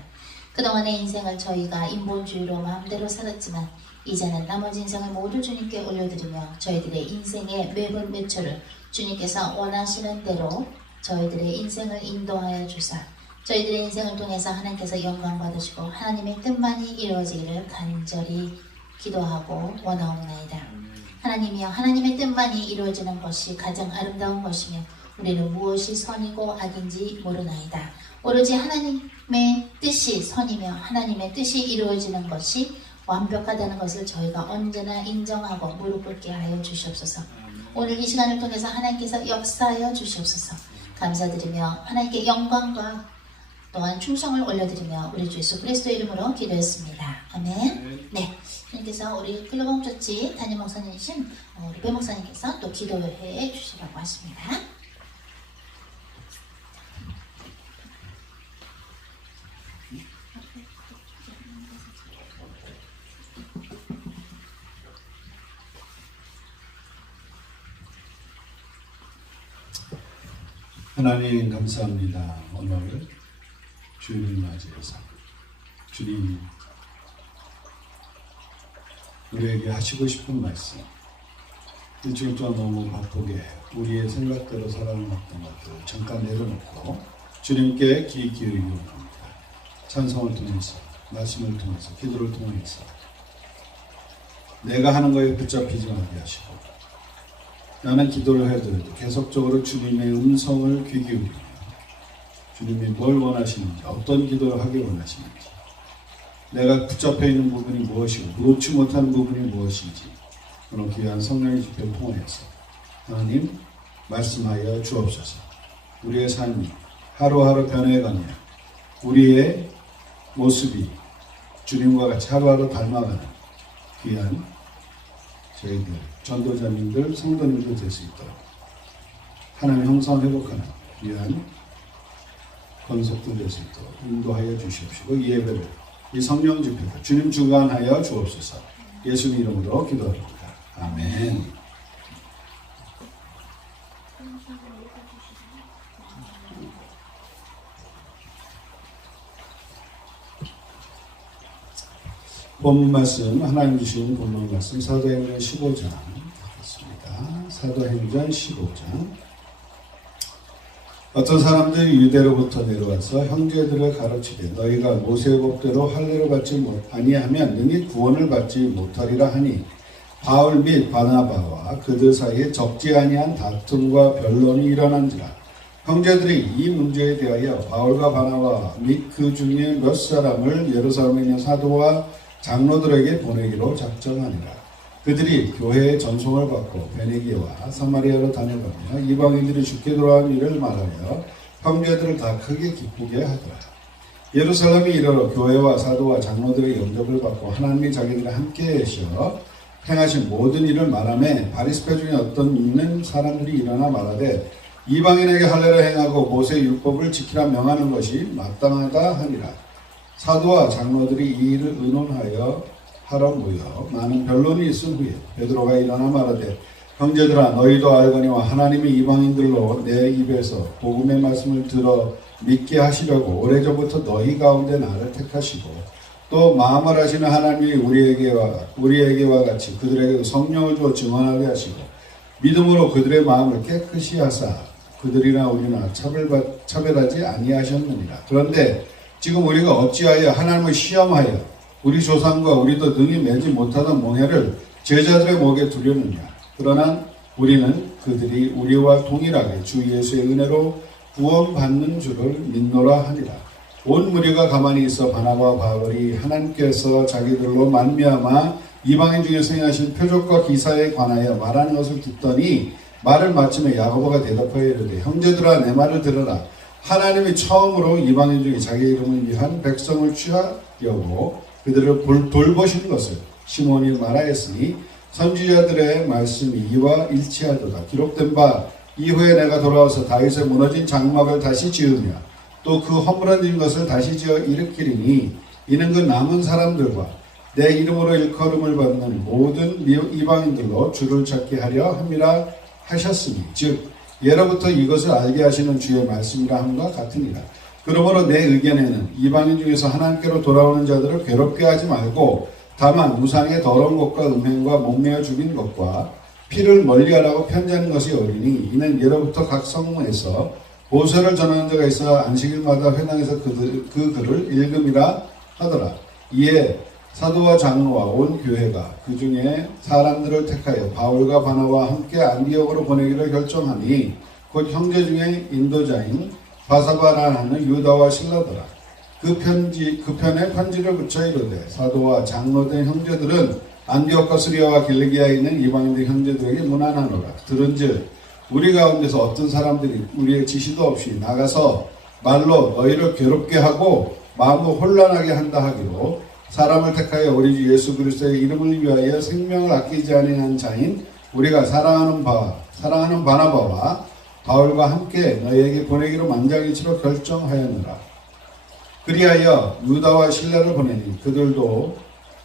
그동안의 인생을 저희가 인본주의로 마음대로 살았지만 이제는 나머지 인생을 모두 주님께 올려드리며 저희들의 인생의 매분 매초를 주님께서 원하시는 대로 저희들의 인생을 인도하여 주사 저희들의 인생을 통해서 하나님께서 영광 받으시고 하나님의 뜻만이 이루어지기를 간절히 기도하고 원하옵나이다. 하나님이여 하나님의 뜻만이 이루어지는 것이 가장 아름다운 것이며 우리는 무엇이 선이고 악인지 모르나이다. 오로지 하나님의 뜻이 선이며 하나님의 뜻이 이루어지는 것이 완벽하다는 것을 저희가 언제나 인정하고 무릎 꿇게 하여 주시옵소서. 오늘 이 시간을 통해서 하나님께서 역사하여 주시옵소서. 감사드리며 하나님께 영광과 또한 충성을 올려드리며 우리 주 예수 그리스도의 이름으로 기도했습니다. 아멘. 네, 하나님께서 우리 글로벌 목적지 담임 목사님이신 우리 배 목사님께서 또 기도해 주시라고 하십니다. 하나님 감사합니다. 오늘 주님을 맞이해서 주님 우리에게 하시고 싶은 말씀 일주일 동안 너무 바쁘게 우리의 생각대로 살아왔던 것들 잠깐 내려놓고 주님께 귀 기울이기 원합니다. 찬송을 통해서 말씀을 통해서 기도를 통해서 내가 하는 거에 붙잡히지 말게 하시고 나는 기도를 해도 계속적으로 주님의 음성을 귀 기울이며 주님이 뭘 원하시는지 어떤 기도를 하길 원하시는지 내가 붙잡혀 있는 부분이 무엇이고 놓지 못하는 부분이 무엇인지 오늘 귀한 성령의 집회를 통해서 하나님 말씀하여 주옵소서. 우리의 삶이 하루하루 변해가며 우리의 모습이 주님과 같이 하루하루 닮아가는 귀한 저희들 전도자님들 성도님들 될 수 있도록 하나님의 형상 회복하는 귀한 건석들 될 수 있도록 인도하여 주시옵시고 이 예배를 이 성령 집회를 주님 주관하여 주옵소서. 예수님 이름으로 기도합니다. 아멘. 본문 말씀 하나님 주신 본문 말씀 사도행전 15장 하겠습니다. 사도행전 15장 어떤 사람들이 유대로부터 내려와서 형제들을 가르치되 너희가 모세의 법대로 할례를 받지 아니하면 능히 구원을 받지 못하리라 하니 바울 및 바나바와 그들 사이에 적지 아니한 다툼과 변론이 일어난지라. 형제들이 이 문제에 대하여 바울과 바나바 및 그 중에 몇 사람을 예루살렘에 있는 사도와 장로들에게 보내기로 작정하니라. 그들이 교회의 전송을 받고 베네기와 사마리아로 다녀가며 이방인들이 죽게 돌아온 일을 말하여 형제들을 다 크게 기쁘게 하더라. 예루살렘에 이르러 교회와 사도와 장로들의 영접을 받고 하나님이 자기들과 함께 하셔 행하신 모든 일을 말하며 바리새파 중에 어떤 있는 사람들이 일어나 말하되 이방인에게 할례를 행하고 모세의 율법을 지키라 명하는 것이 마땅하다 하니라. 사도와 장로들이 이 일을 의논하여 하러 모여 많은 변론이 있은 후에 베드로가 일어나 말하되 형제들아 너희도 알거니와 하나님이 이방인들로 내 입에서 복음의 말씀을 들어 믿게 하시려고 오래전부터 너희 가운데 나를 택하시고 또 마음을 하시는 하나님이 우리에게와 같이 그들에게도 성령을 주어 증언하게 하시고 믿음으로 그들의 마음을 깨끗이 하사 그들이나 우리나 차별하지 아니하셨느니라. 그런데 지금 우리가 어찌하여 하나님을 시험하여 우리 조상과 우리도 능히 매지 못하던 몽해를 제자들의 목에 두려느냐. 그러나 우리는 그들이 우리와 동일하게 주 예수의 은혜로 구원받는 줄을 믿노라 하니라. 온 무리가 가만히 있어 바나바와 바울이 하나님께서 자기들로 만미암아 이방인 중에서 행하신 표적과 기사에 관하여 말하는 것을 듣더니 말을 마침에 야고보가 대답하여 이르되 형제들아 내 말을 들으라. 하나님이 처음으로 이방인 중에 자기 이름을 위한 백성을 취하려고 그들을 돌보신 것을 시몬이 말하였으니 선지자들의 말씀이 이와 일치하도다. 기록된 바 이후에 내가 돌아와서 다윗의 무너진 장막을 다시 지으며 또 그 허물어진 것을 다시 지어 일으키리니 이는 그 남은 사람들과 내 이름으로 일컬음을 받는 모든 이방인들로 주를 찾게 하려 함이라 하셨으니 즉 예로부터 이것을 알게 하시는 주의 말씀이라 함과 같으니라. 그러므로 내 의견에는 이방인 중에서 하나님께로 돌아오는 자들을 괴롭게 하지 말고 다만 우상의 더러운 것과 음행과 목매어 죽인 것과 피를 멀리하라고 편지하는 것이 옳으니 이는 예로부터 각 성문에서 보서를 전하는 자가 있어 안식일마다 회당에서 그 글을 읽음이라 하더라. 이에 사도와 장로와 온 교회가 그 중에 사람들을 택하여 바울과 바나바와 함께 안디옥으로 보내기를 결정하니 곧 형제 중에 인도자인 바사바라는 유다와 실라더라. 그 편에 편지를 붙여 이르되 사도와 장로된 형제들은 안디옥과 스리아와 길리기아에 있는 이방인들 형제들에게 문안하노라. 들은즉 우리 가운데서 어떤 사람들이 우리의 지시도 없이 나가서 말로 너희를 괴롭게 하고 마음을 혼란하게 한다 하기로 사람을 택하여 우리 주 예수 그리스도의 이름을 위하여 생명을 아끼지 아니한 자인 우리가 사랑하는 바나바와 바울과 함께 너희에게 보내기로 만장일치로 결정하였느라. 그리하여 유다와 실라를 보내니 그들도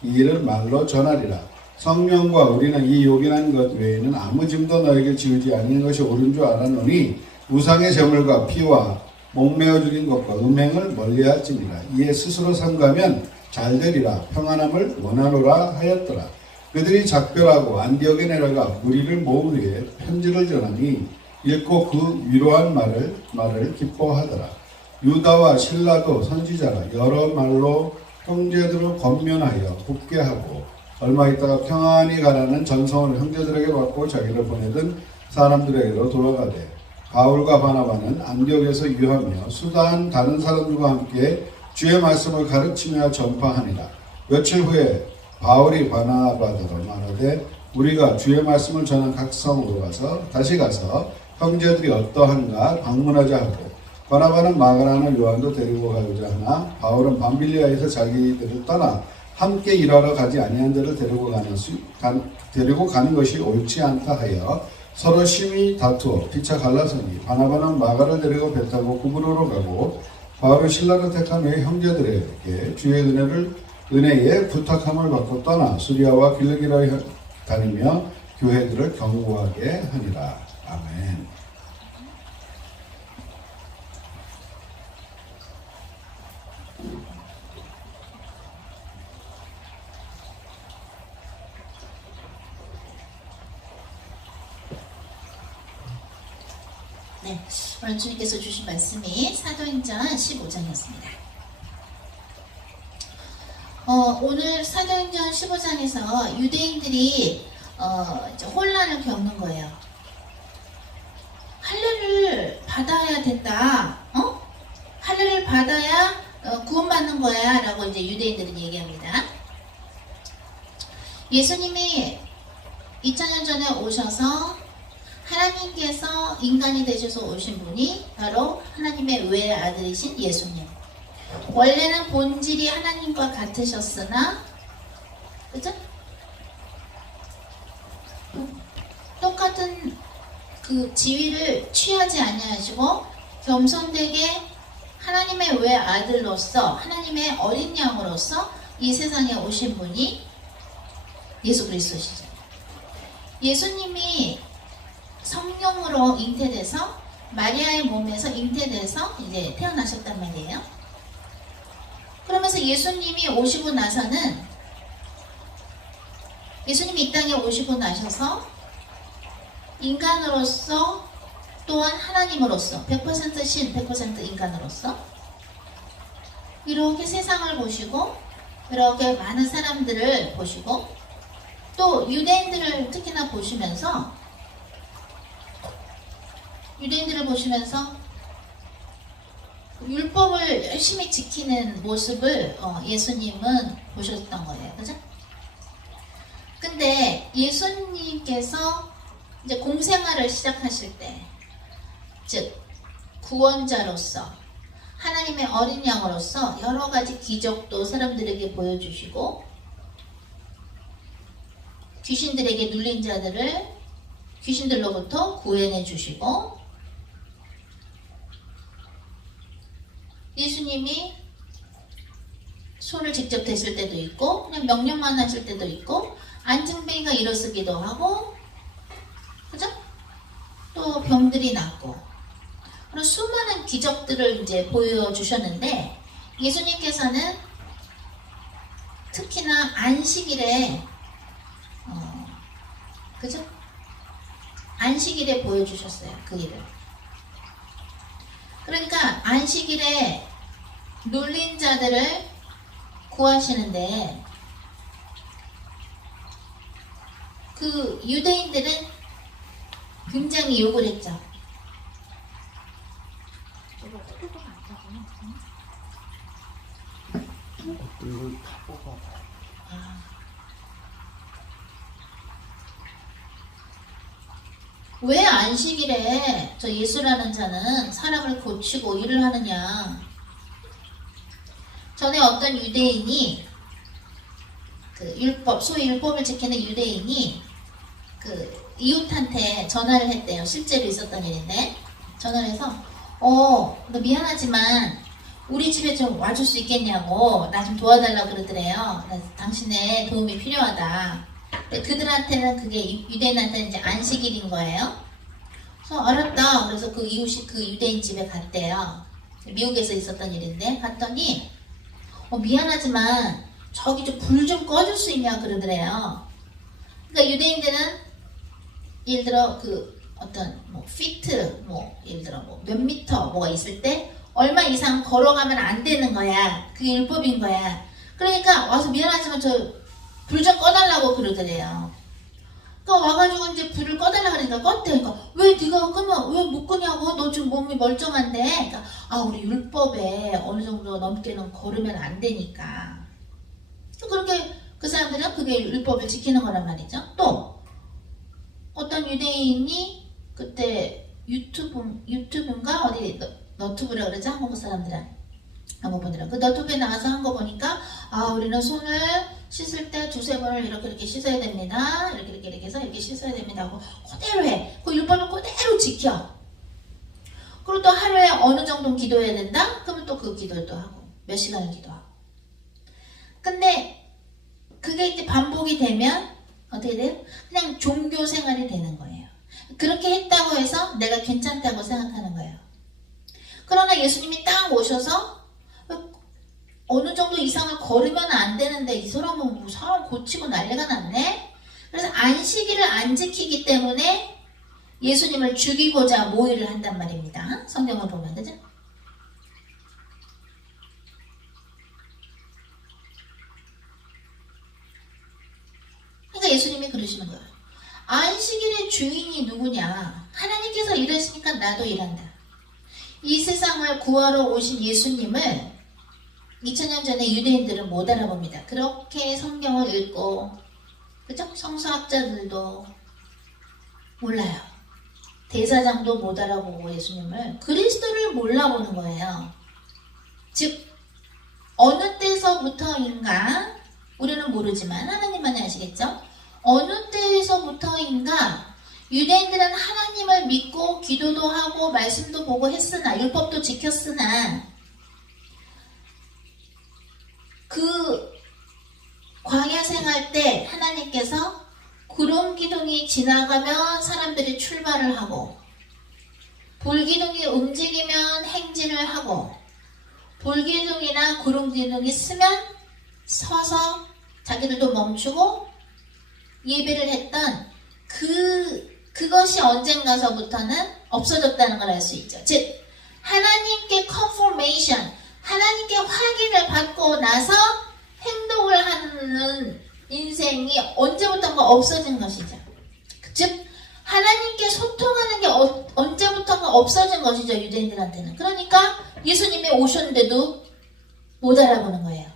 이 일을 말로 전하리라. 성령과 우리는 이 요긴한 것 외에는 아무 짐도 너에게 지우지 아니한 것이 옳은 줄 알았노니 우상의 제물과 피와 목매어 죽인 것과 음행을 멀리할지니라. 이에 스스로 삼가면 잘되리라. 평안함을 원하노라 하였더라. 그들이 작별하고 안디옥에 내려가 무리를 모은 후에 편지를 전하니 읽고 그 위로한 말을 기뻐하더라. 유다와 실라도 선지자라 여러 말로 형제들을 권면하여 붙게 하고 얼마 있다가 평안히 가라는 전성을 형제들에게 받고 자기를 보내던 사람들에게로 돌아가되 바울과 바나바는 안디옥에서 유하며 수다한 다른 사람들과 함께 주의 말씀을 가르치며 전파하니라. 며칠 후에 바울이 바나바더러 말하되 우리가 주의 말씀을 전한 각 성으로 다시 가서 형제들이 어떠한가 방문하자 하고 바나바는 마가라는 요한도 데리고 가고자 하나 바울은 밤빌리아에서 자기들을 떠나 함께 일하러 가지 아니한 자를 데리고 가는 것이 옳지 않다 하여 서로 심히 다투어 피차 갈라서니 바나바는 마가를 데리고 배 타고 구브로로 가고 바울은 신라를 택한 후에 형제들에게 주의 은혜에 부탁함을 받고 떠나 수리아와 길르기라에 다니며 교회들을 경고하게 하니라. 아멘. 네, 오늘 주님께서 주신 말씀이 사도행전 15장이었습니다. 오늘 사도행전 15장에서 유대인들이 혼란을 겪는 거예요. 할례를 받아야 된다. 할례를 받아야 구원받는 거야 라고 이제 유대인들은 얘기합니다. 예수님이 2000년 전에 오셔서 하나님께서 인간이 되셔서 오신 분이 바로 하나님의 외아들이신 예수님. 원래는 본질이 하나님과 같으셨으나, 그죠? 똑같은 그 지위를 취하지 아니하시고 겸손되게 하나님의 외아들로서, 하나님의 어린 양으로서 이 세상에 오신 분이 예수 그리스도시죠. 예수님이 성령으로 잉태돼서 마리아의 몸에서 잉태돼서 이제 태어나셨단 말이에요. 그러면서 예수님이 오시고 나서는 예수님이 이 땅에 오시고 나셔서 인간으로서 또한 하나님으로서 100% 신, 100% 인간으로서 이렇게 세상을 보시고 이렇게 많은 사람들을 보시고 또 유대인들을 특히나 보시면서 율법을 열심히 지키는 모습을 예수님은 보셨던 거예요. 그죠? 근데 예수님께서 이제 공생활을 시작하실 때, 즉 구원자로서 하나님의 어린 양으로서 여러 가지 기적도 사람들에게 보여주시고, 귀신들에게 눌린 자들을 귀신들로부터 구해내 주시고, 예수님이 손을 직접 대실 때도 있고, 그냥 명령만 하실 때도 있고, 안증뱅이가 일어서기도 하고, 그죠? 또 병들이 낫고, 그런 수많은 기적들을 이제 보여주셨는데, 예수님께서는 특히나 안식일에, 그죠? 안식일에 보여주셨어요, 그 일을. 그러니까 안식일에 눌린 자들을 구하시는데, 그 유대인들은 굉장히 욕을 했죠. 이걸 다 뽑아봐. 왜 안식일에 저 예수라는 자는 사람을 고치고 일을 하느냐? 전에 어떤 유대인이, 그 율법, 소위 율법을 지키는 유대인이 그 이웃한테 전화를 했대요. 실제로 있었던 일인데, 전화를 해서 너 미안하지만 우리 집에 좀 와줄 수 있겠냐고, 나 좀 도와달라고 그러더래요. 당신의 도움이 필요하다. 그들한테는 그게, 유대인한테는 이제 안식일인 거예요. 그래서 알았다. 그래서 그 이웃이 그 유대인 집에 갔대요. 미국에서 있었던 일인데, 갔더니 미안하지만 저기 좀 불 좀 꺼줄 수 있냐 그러더래요. 그러니까 유대인들은 예를 들어 그 어떤 뭐 피트, 뭐 예를 들어 뭐 몇 미터 뭐가 있을 때 얼마 이상 걸어가면 안 되는 거야. 그게 율법인 거야. 그러니까 와서 미안하지만 저 불 좀 꺼달라고 그러더래요. 그러니까 와가지고 이제 불을 꺼달라 그러니까 껐대. 그러니까 왜 네가 끄면 왜 못 끄냐고, 너 지금 몸이 멀쩡한데. 그러니까 우리 율법에 어느 정도 넘게는 걸으면 안 되니까. 그렇게 그 사람들은 그게 율법을 지키는 거란 말이죠. 또 어떤 유대인이 그때 유튜브인가 어디 너튜브라 그러죠, 한국 사람들은. 한번 보더라. 그 너튜브에 나와서 한 거 보니까 우리는 손을 씻을 때 두세 번을 이렇게 씻어야 됩니다. 이렇게 해서 이렇게 씻어야 됩니다 하고 그대로 해. 그 율법을 그대로 지켜. 그리고 또 하루에 어느 정도 기도해야 된다? 그러면 또 그 기도도 하고 몇 시간을 기도하고. 근데 그게 이제 반복이 되면 어떻게 돼요? 그냥 종교 생활이 되는 거예요. 그렇게 했다고 해서 내가 괜찮다고 생각하는 거예요. 그러나 예수님이 딱 오셔서 어느 정도 이상을 걸으면 안 되는데 이 사람은 뭐 사람 고치고 난리가 났네? 그래서 안식일을 안 지키기 때문에 예수님을 죽이고자 모의를 한단 말입니다. 성경을 보면, 그죠? 그러니까 예수님이 그러시는 거예요. 안식일의 주인이 누구냐? 하나님께서 일하시니까 나도 일한다. 이 세상을 구하러 오신 예수님을 2000년 전에 유대인들은 못 알아봅니다. 그렇게 성경을 읽고, 그죠? 성서학자들도 몰라요. 대사장도 못 알아보고 예수님을, 그리스도를 몰라보는 거예요. 즉 어느 때서부터인가, 우리는 모르지만 하나님만이 아시겠죠? 어느 때에서부터인가 유대인들은 하나님을 믿고 기도도 하고 말씀도 보고 했으나, 율법도 지켰으나, 그 광야 생활 때 하나님께서 구름 기둥이 지나가면 사람들이 출발을 하고, 불 기둥이 움직이면 행진을 하고, 불 기둥이나 구름 기둥이 쓰면 서서 자기들도 멈추고 예배를 했던 그것이 언젠가서부터는 없어졌다는 걸 알 수 있죠. 즉 하나님께 confirmation, 하나님께 확인을 받고 나서 행동을 하는 인생이 언제부턴가 없어진 것이죠. 즉 하나님께 소통하는 게 언제부턴가 없어진 것이죠, 유대인들한테는. 그러니까 예수님이 오셨는데도 못 알아보는 거예요.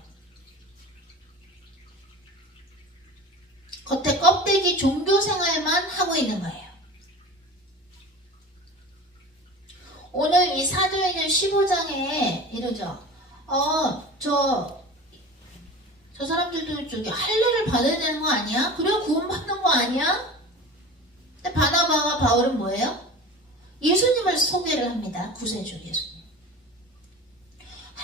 겉에 껍데기 종교 생활만 하고 있는 거예요. 오늘 이 사도행전 15장에 이러죠. 저 사람들도 저기 할례를 받아야 되는 거 아니야? 그래야 구원받는 거 아니야? 근데 바나바와 바울은 뭐예요? 예수님을 소개를 합니다. 구세주 예수님.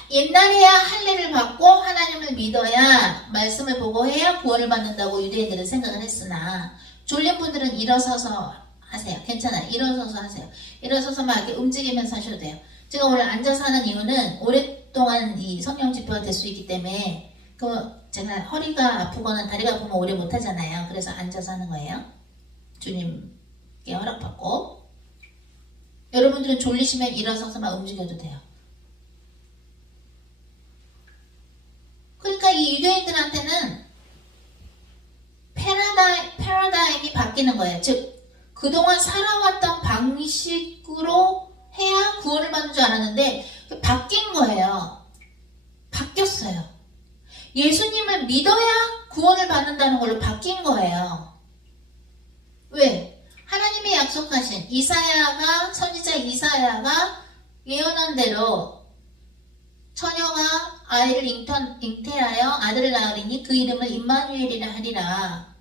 옛날에야 할례를 받고 하나님을 믿어야 말씀을 보고 해야 구원을 받는다고 유대인들은 생각을 했으나 졸린 분들은 일어서서 하세요. 괜찮아요. 일어서서 하세요. 일어서서 막 이렇게 움직이면서 하셔도 돼요. 제가 오늘 앉아서 하는 이유는 오랫동안 이 성령 집회가 될 수 있기 때문에 제가 허리가 아프거나 다리가 아프면 오래 못 하잖아요. 그래서 앉아서 하는 거예요. 주님께 허락받고. 여러분들은 졸리시면 일어서서 막 움직여도 돼요. 그러니까 이 유대인들한테는 패러다임이 바뀌는 거예요. 즉 그동안 살아왔던 방식으로 해야 구원을 받는 줄 알았는데 바뀐 거예요. 바뀌었어요. 예수님을 믿어야 구원을 받는다는 걸로 바뀐 거예요. 왜? 하나님이 약속하신 선지자 이사야가 예언한 대로 처녀가 아이를 잉태하여 아들을 낳으리니 그 이름을 임마누엘이라 하리라.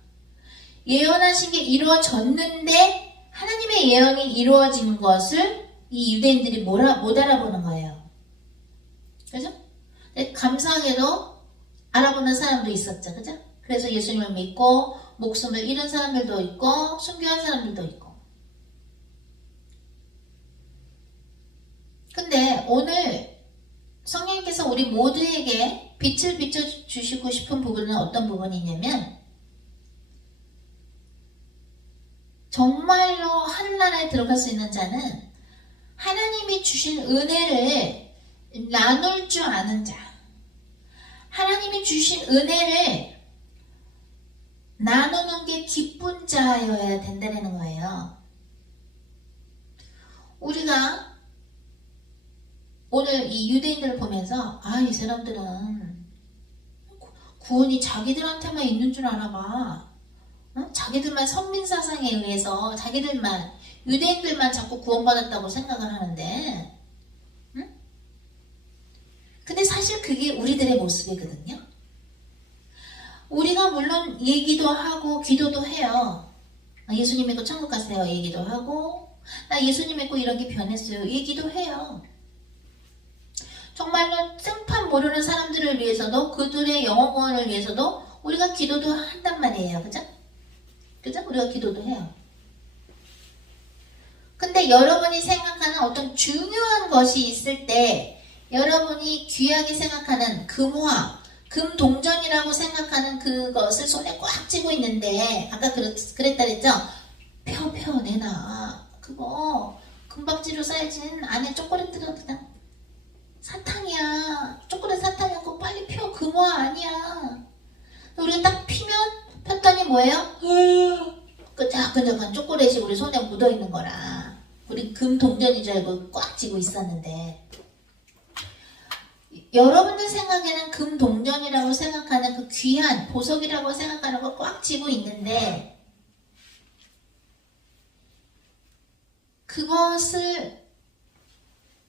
예언하신 게 이루어졌는데 하나님의 예언이 이루어진 것을 이 유대인들이 못 알아보는 거예요. 그죠? 감사하게도 알아보는 사람도 있었죠. 그죠? 그래서 예수님을 믿고 목숨을 잃은 사람들도 있고 순교한 사람들도 있고. 근데 오늘 성령님께서 우리 모두에게 빛을 비춰주시고 싶은 부분은 어떤 부분이냐면 정말로 하늘나라에 들어갈 수 있는 자는 하나님이 주신 은혜를 나눌 줄 아는 자, 하나님이 주신 은혜를 나누는 게 기쁜 자여야 된다는 거예요. 우리가 오늘 이 유대인들을 보면서 이 사람들은 구원이 자기들한테만 있는 줄 알아봐. 자기들만 선민사상에 의해서 자기들만 유대인들만 자꾸 구원받았다고 생각을 하는데 근데 사실 그게 우리들의 모습이거든요. 우리가 물론 얘기도 하고 기도도 해요. 예수님 믿고 천국 가세요 얘기도 하고 나 예수님 믿고 이런 게 변했어요 얘기도 해요. 정말로 생판 모르는 사람들을 위해서도 그들의 영혼을 위해서도 우리가 기도도 한단 말이에요. 그죠? 그죠? 우리가 기도도 해요. 근데 여러분이 생각하는 어떤 중요한 것이 있을 때 여러분이 귀하게 생각하는 금화, 금동전이라고 생각하는 그것을 손에 꽉 쥐고 있는데 아까 그랬다 그랬죠? 펴 내놔. 그거 금박지로 쌓여진 안에 초콜릿들은 그냥 사탕이야. 초콜릿 사탕이야. 그거 빨리 펴. 금화 아니야. 우리가 딱 폈더니 뭐예요? 끈적끈적한 초콜릿이 우리 손에 묻어있는 거라. 우리 금동전인 줄 알고 꽉 쥐고 있었는데 여러분들 생각에는 금동전이라고 생각하는 그 귀한 보석이라고 생각하는 거 꽉 쥐고 있는데 그것을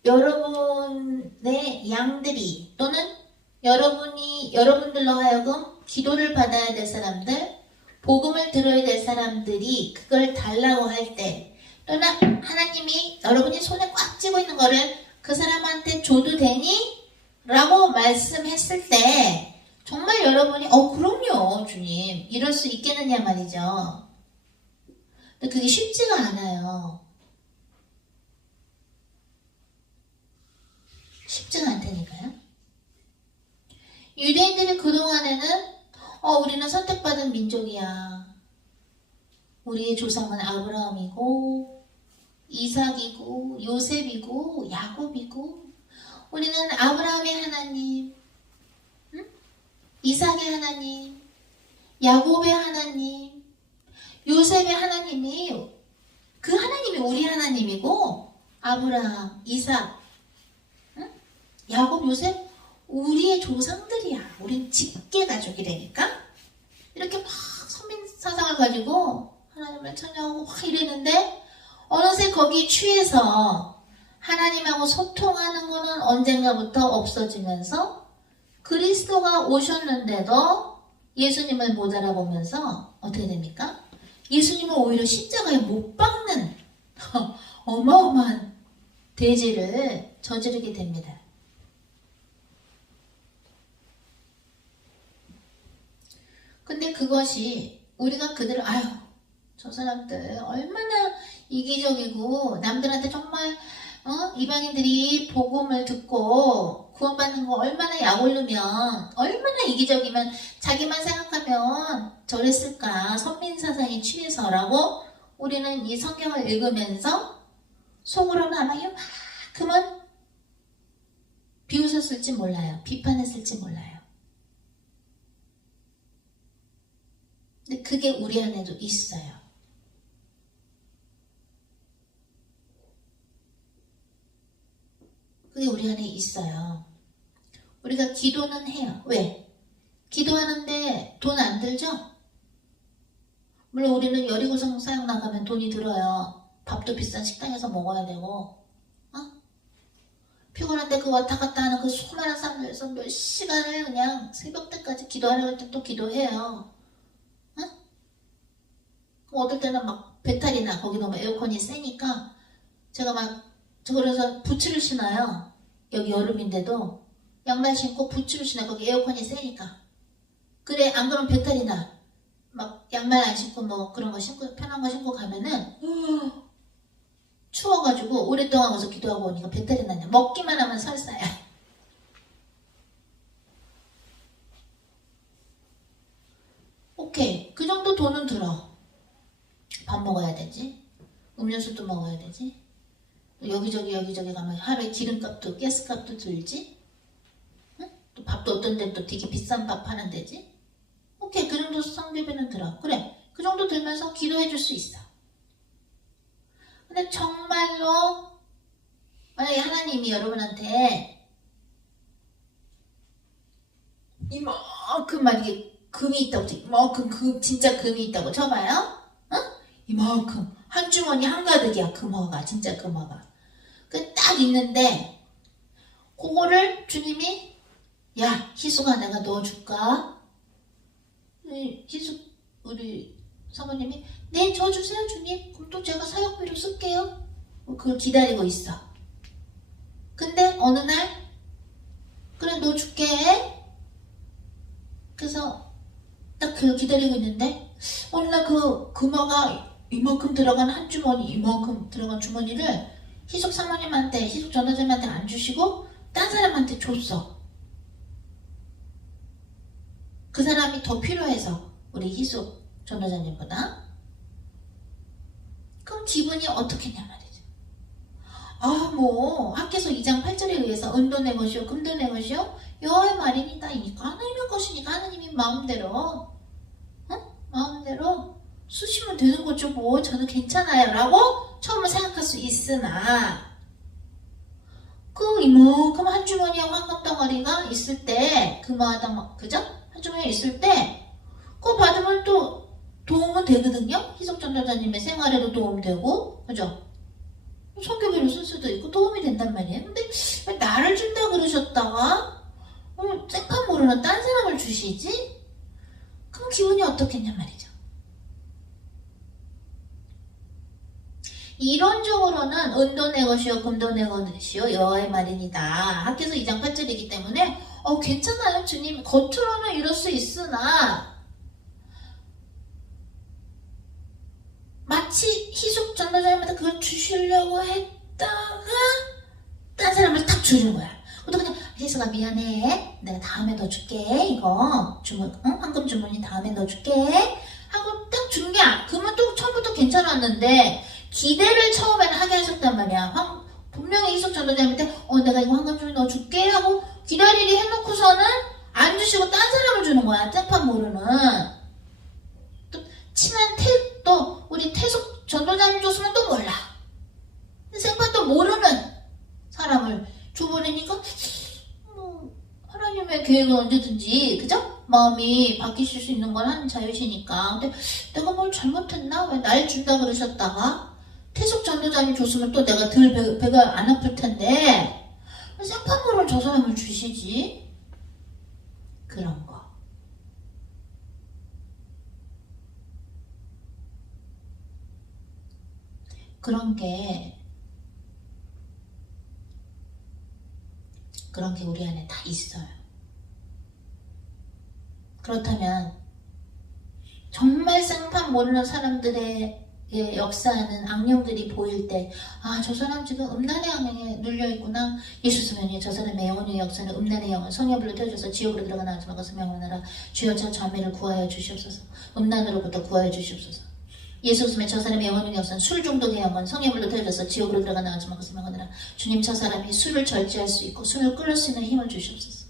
여러분의 양들이 또는 여러분들로 하여금 기도를 받아야 될 사람들, 복음을 들어야 될 사람들이 그걸 달라고 할 때 또는 하나님이 여러분이 손에 꽉 쥐고 있는 거를 그 사람한테 줘도 되니? 라고 말씀했을 때 정말 여러분이 그럼요 주님 이럴 수 있겠느냐 말이죠. 근데 그게 쉽지가 않아요. 쉽지가 않다니까요. 유대인들이 그동안에는 우리는 선택받은 민족이야. 우리의 조상은 아브라함이고 이삭이고 요셉이고 야곱이고 우리는 아브라함의 하나님, 이삭의 하나님, 야곱의 하나님, 요셉의 하나님이 아브라함, 이삭, 응? 야곱, 요셉 우리의 조상들이야. 우린 직계 가족이라니까. 이렇게 막 선민 사상을 가지고 하나님을 찬양하고 막 이랬는데 어느새 거기 취해서 하나님하고 소통하는 거는 언젠가부터 없어지면서 그리스도가 오셨는데도 예수님을 못 알아보면서 어떻게 됩니까? 예수님을 오히려 십자가에 못 박는 어마어마한 대죄를 저지르게 됩니다. 근데 그것이 우리가 그들을 아유 저 사람들 얼마나 이기적이고 남들한테 정말 이방인들이 복음을 듣고 구원받는 거 얼마나 약올르면 얼마나 이기적이면 자기만 생각하면 저랬을까 선민사상에 취해서라고 우리는 이 성경을 읽으면서 속으로는 아마 이만큼은 비웃었을지 몰라요. 비판했을지 몰라요. 근데 그게 우리 안에도 있어요. 그게 우리 안에 있어요. 우리가 기도는 해요. 왜? 기도하는데 돈 안 들죠? 물론 우리는 여리고성 사역 나가면 돈이 들어요. 밥도 비싼 식당에서 먹어야 되고 피곤한데 그 왔다 갔다 하는 그 수많은 사람들에서 몇 시간을 그냥 새벽때까지 기도하려고 할 때 또 기도해요. 어떨 때는 막 배탈이나 거기 너무 에어컨이 세니까 제가 막 그래서 부츠를 신어요. 여기 여름인데도 양말 신고 부츠를 신어요. 거기 에어컨이 세니까. 그래 안 그러면 배탈이 나. 막 양말 안 신고 뭐 그런 거 신고 편한 거 신고 가면은 추워가지고 오랫동안 가서 기도하고 오니까 배탈이 나냐. 먹기만 하면 설사야. 오케이 그 정도 돈은 들어. 밥 먹어야 되지. 음료수도 먹어야 되지. 여기저기 가면 하루에 기름값도 가스값도 들지. 응? 또 밥도 어떤 데는 또 되게 비싼 밥 하는 데지. 오케이 그 정도 성교비는 들어. 그래 그 정도 들면서 기도해 줄 수 있어. 근데 정말로 만약에 하나님이 여러분한테 이만큼 만약에 금이 있다고 이만큼 진짜 금이 있다고 쳐봐요. 이만큼 한 주머니 한가득이야. 금화가 진짜 금화가 그 딱 있는데 그거를 주님이 야 희수가 내가 넣어줄까? 희수 우리 사모님이 네 저 주세요 주님. 그럼 또 제가 사역비로 쓸게요. 그걸 기다리고 있어. 근데 어느 날 그래 넣어줄게. 그래서 딱 그걸 기다리고 있는데 어느 날 그 금화가 이만큼 들어간 한 주머니 이만큼 들어간 주머니를 희숙 사모님한테 희숙 전도자님한테 안 주시고 딴 사람한테 줬어. 그 사람이 더 필요해서 우리 희숙 전도자님보다. 그럼 기분이 어떻겠냐 말이죠. 뭐 학계서 2장 8절에 의해서 은도 내 것이요 금도 내 것이요 여호와의 말이니까 하나님의 것이니까 하나님이 마음대로 마음대로 쓰시면 되는 거죠. 뭐 저는 괜찮아요 라고 처음에 생각할 수 있으나 그 이만큼 한 주머니에 황금 덩어리가 있을 때 금화당 그죠? 한 주머니에 있을 때 그거 받으면 또 도움은 되거든요. 희석 전도자님의 생활에도 도움되고 그죠? 성교비로 쓸 수도 있고 도움이 된단 말이에요. 근데 왜 나를 준다 그러셨다가 생판 모르는 딴 사람을 주시지? 그럼 기분이 어떻겠냐 말이죠. 이론적으로는 은도 내 것이요 금도 내 것이요 여호와의 말이니다. 학계서 2장 8절이기 때문에 괜찮아요 주님. 겉으로는 이럴 수 있으나 마치 희숙 전도자님한테 그걸 주시려고 했다가 딴 사람을 탁 주는 거야. 또 그냥 희숙아 미안해 내가 다음에 넣어줄게. 이거 황금 주머니 다음에 넣어줄게 하고 딱 준 게 그러면 또 처음부터 괜찮았는데 기대를 처음에는 하게 하셨단 말이야. 분명히 희숙 전도자님한테 내가 이거 황금 주머니 넣어줄게 하고 기다리리 해놓고서는 안 주시고 딴 사람을 주는 거야. 생판 모르는. 또 친한 또 우리 태숙 전도자님 줬으면 또 몰라. 생판 또 모르는 계획은 언제든지, 그죠? 마음이 바뀌실 수 있는 건 하나님 자유시니까. 근데 내가 뭘 잘못했나? 왜 날 준다 그러셨다가 태숙 전도자님 줬으면 또 내가 덜 배가 안 아플 텐데 왜 생판으로 저 사람을 주시지? 그런 거. 그런 게 우리 안에 다 있어요. 그렇다면 정말 생판 모르는 사람들의 역사하는 악령들이 보일 때, 아, 저 사람 지금 음란의 악령에 눌려있구나. 예수스면이 저 사람의 영혼의 역사는 음란의 영혼 성령불로 태워줘서 지옥으로 들어가나 하지 말고 명하느라 주여 저 자매를 구하여 주시옵소서. 음란으로부터 구하여 주시옵소서. 예수스면 저 사람의 영혼의 역사는 술 중독의 영혼 성령불로 태워줘서 지옥으로 들어가나 하지 말고 명하느라 주님 저 사람이 술을 절제할 수 있고 술을 끊을 수 있는 힘을 주시옵소서.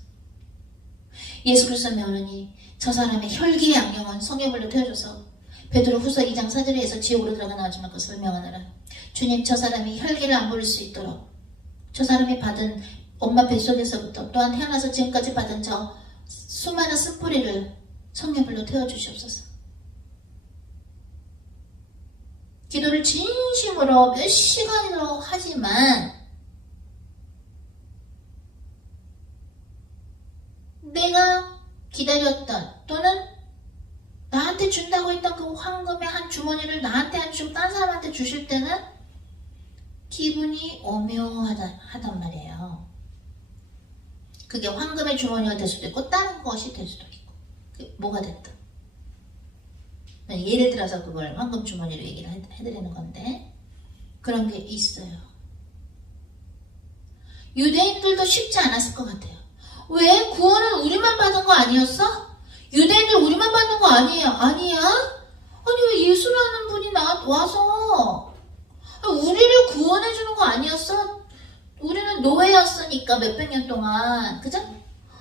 예수 그리스도의 명하니 저 사람의 혈기의 악령은 성령불로 태워줘서 베드로 후서 2장 4절에서 지옥으로 들어가 나오지 말고 설명하느라 주님 저 사람이 혈기를 안 부릴 수 있도록 저 사람이 받은 엄마 뱃속에서부터 또한 태어나서 지금까지 받은 저 수많은 쓴뿌리를 성령불로 태워주시옵소서. 기도를 진심으로 몇 시간이나 하지만 내가 기다렸던 또는 나한테 준다고 했던 그 황금의 한 주머니를 나한테 안 주고 딴 사람한테 주실 때는 기분이 오묘하단 말이에요. 그게 황금의 주머니가 될 수도 있고 다른 것이 될 수도 있고 그게 뭐가 됐든 예를 들어서 그걸 황금 주머니로 얘기를 해드리는 건데 그런 게 있어요. 유대인들도 쉽지 않았을 것 같아요. 왜? 구원은 우리만 받은 거 아니었어? 유대인들 우리만 받는 거 아니에요? 아니야? 아니 왜 예수라는 분이 와서 우리를 구원해주는 거 아니었어? 우리는 노예였으니까 몇백 년 동안 그죠?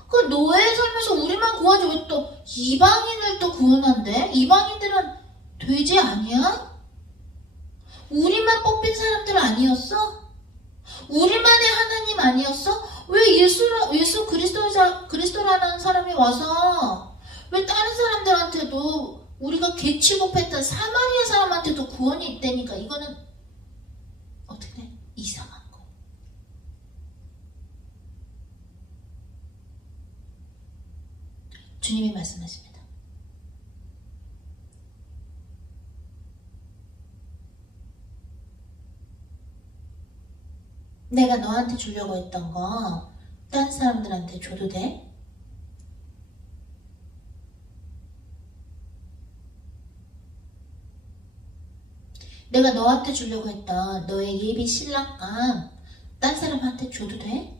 그 노예 살면서 우리만 구하지 왜 또 이방인을 또 구원한대? 이방인들은 돼지 아니야? 우리만 뽑힌 사람들 아니었어? 우리만의 하나님 아니었어? 왜 예수 그리스도라는 사람이 와서 왜 다른 사람들한테도 우리가 개 취급했던 사마리아 사람한테도 구원이 있다니까 이거는 어떻게 돼? 이상한 거. 주님이 말씀하십니다. 내가 너한테 주려고 했던 거 딴 사람들한테 줘도 돼? 내가 너한테 주려고 했던 너의 예비 신랑감 딴 사람한테 줘도 돼?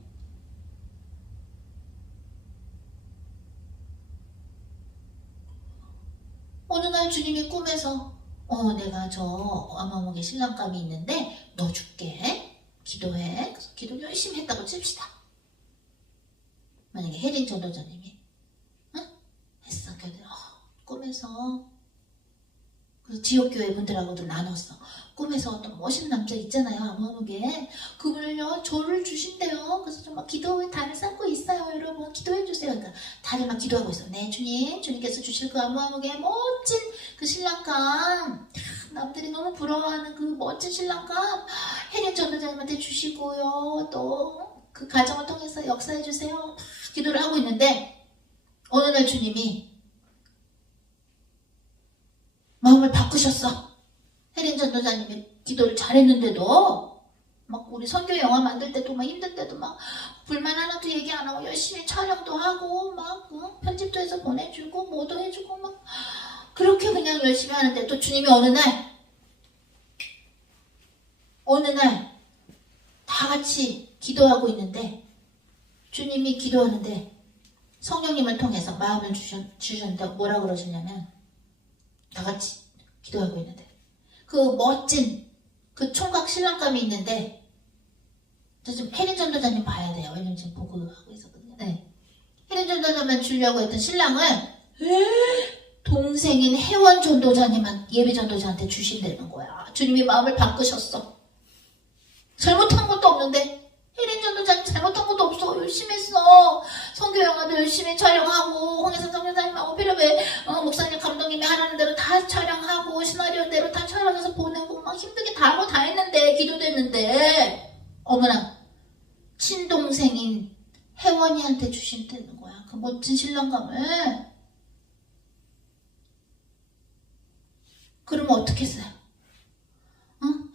어느 날 주님이 꿈에서 내가 저 어마어마하게 신랑감이 있는데 너 줄게. 기도해. 그래서 기도 열심히 했다고 칩시다. 만약에 혜린 전도자님이 했어. 꿈에서 그래서 지역교회 분들하고도 나눴어. 꿈에서 어떤 멋있는 남자 있잖아요. 어마어마하게 그분을요 저를 주신대요. 그래서 좀 막 기도의 달을 쌓고 있어요. 여러분 기도해 주세요. 그러니까 다들 막 기도하고 있어. 네 주님 주님께서 주실 그 어마어마하게 멋진 그 신랑감 남들이 너무 부러워하는 그 멋진 신랑감 혜린 전도자님한테 주시고요. 또 그 가정을 통해서 역사해 주세요. 기도를 하고 있는데 어느 날 주님이 마음을 바꾸셨어. 혜린 전도자님이 기도를 잘했는데도 막 우리 선교 영화 만들 때도 막 힘들 때도 막 불만 하나도 얘기 안 하고 열심히 촬영도 하고 막 편집도 해서 보내주고 뭐도 해주고 막 그렇게 그냥 열심히 하는데 또 주님이 어느 날 다 같이 기도하고 있는데 주님이 기도하는데 성령님을 통해서 마음을 주셨는데 뭐라 그러시냐면 다 같이 기도하고 있는데 그 멋진 그 총각 신랑감이 있는데 좀 혜린 전도자님 봐야 돼요. 왜냐면 지금 보고 하고 있었거든요. 네. 혜린 전도자만 주려고 했던 신랑을 동생인 혜원 전도자님한 예비 전도자한테 주신다는 거야. 주님이 마음을 바꾸셨어. 잘못한 것도 없는데 혜린 전도자님 잘못한 것도 없어. 열심히 했어. 선교 영화도 열심히 촬영하고 홍혜성 선교사님하고 필요해 목사님 감독님이 하라는 대로 다 촬영하고 시나리오대로 다 촬영해서 보내고 막 힘들게 다 하고 다 했는데 기도도 했는데 어머나 친동생인 혜원이한테 주신다는 거야. 그 멋진 신랑감을. 그러면 어떻게 했어요?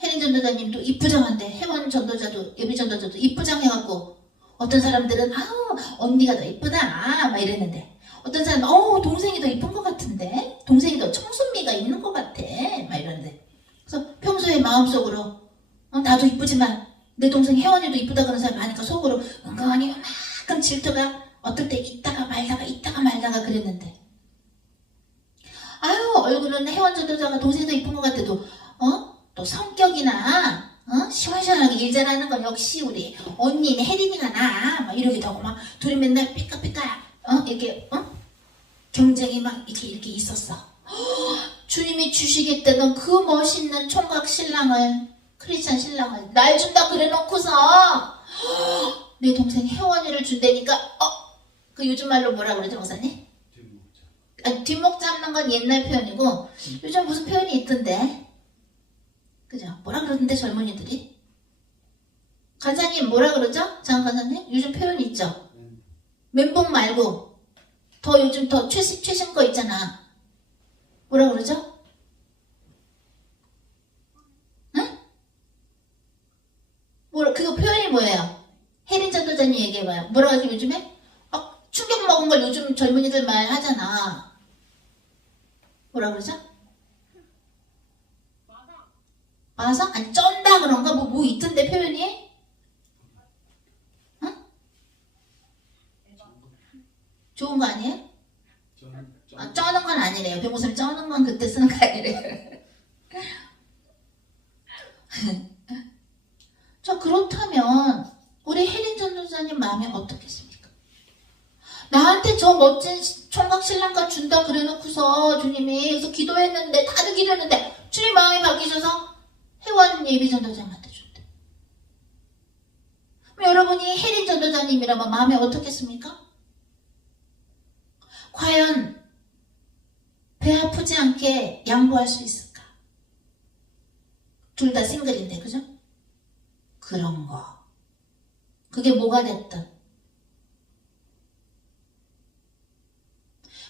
혜린 전도자님도 이쁘장한데 혜원 전도자도 예비 전도자도 이쁘장해갖고 어떤 사람들은 아우 언니가 더 이쁘다 막 이랬는데 어떤 사람은 동생이 더 이쁜 것 같은데 동생이 더 청순미가 있는 것 같아 막 이러는데 그래서 평소에 마음속으로 나도 이쁘지만 내 동생 혜원이도 이쁘다 그런 사람 많으니까 속으로 은근히 요만큼 질투가 어떨 때 있다가 말다가 그랬는데 아유 얼굴은 혜원 전도자가 동생도 이쁜 것 같아도 또 성격이나 시원시원하게 일 잘하는 건 역시 우리 언니네 혜린이가 막 이러기도 하고 막 둘이 맨날 삐까삐까 이렇게 경쟁이 막 이렇게 있었어. 주님이 주시겠다던 그 멋있는 총각 신랑을 크리스찬 신랑을 날 준다 그래놓고서 내 동생 혜원이를 준다니까 그 요즘 말로 뭐라 그러죠 목사님? 뒷목 잡는 건 옛날 표현이고 요즘 무슨 표현이 있던데 그죠? 뭐라 그러던데 젊은이들이? 간사님 뭐라 그러죠? 장 간사님? 요즘 표현이 있죠? 멘붕 말고 더 요즘 더 최신 거 있잖아. 뭐라 그러죠? 응? 그거 표현이 뭐예요? 혜린 전도자님 얘기해봐요. 뭐라 그러지 요즘에? 충격 먹은 걸 요즘 젊은이들 말 하잖아. 뭐라 그러죠? 마서? 아니 쩐다 그런가? 뭐 있던데 표현이? 응? 좋은 거 아니에요? 쩌는 건 아니래요. 변호사님 쩌는 건 그때 쓰는 거 아니래요. 자 그렇다면 우리 혜린 전도사님 마음이 어떻겠습니까? 나한테 저 멋진 총각 신랑감 준다 그래놓고서 주님이 그래서 기도했는데 다들 기도했는데 주님 마음이 바뀌셔서 혜원 예비 전도자님한테 준대. 그럼 여러분이 혜린 전도자님이라면 마음이 어떻겠습니까? 과연 배 아프지 않게 양보할 수 있을까? 둘 다 싱글인데 그죠? 그런 거 그게 뭐가 됐든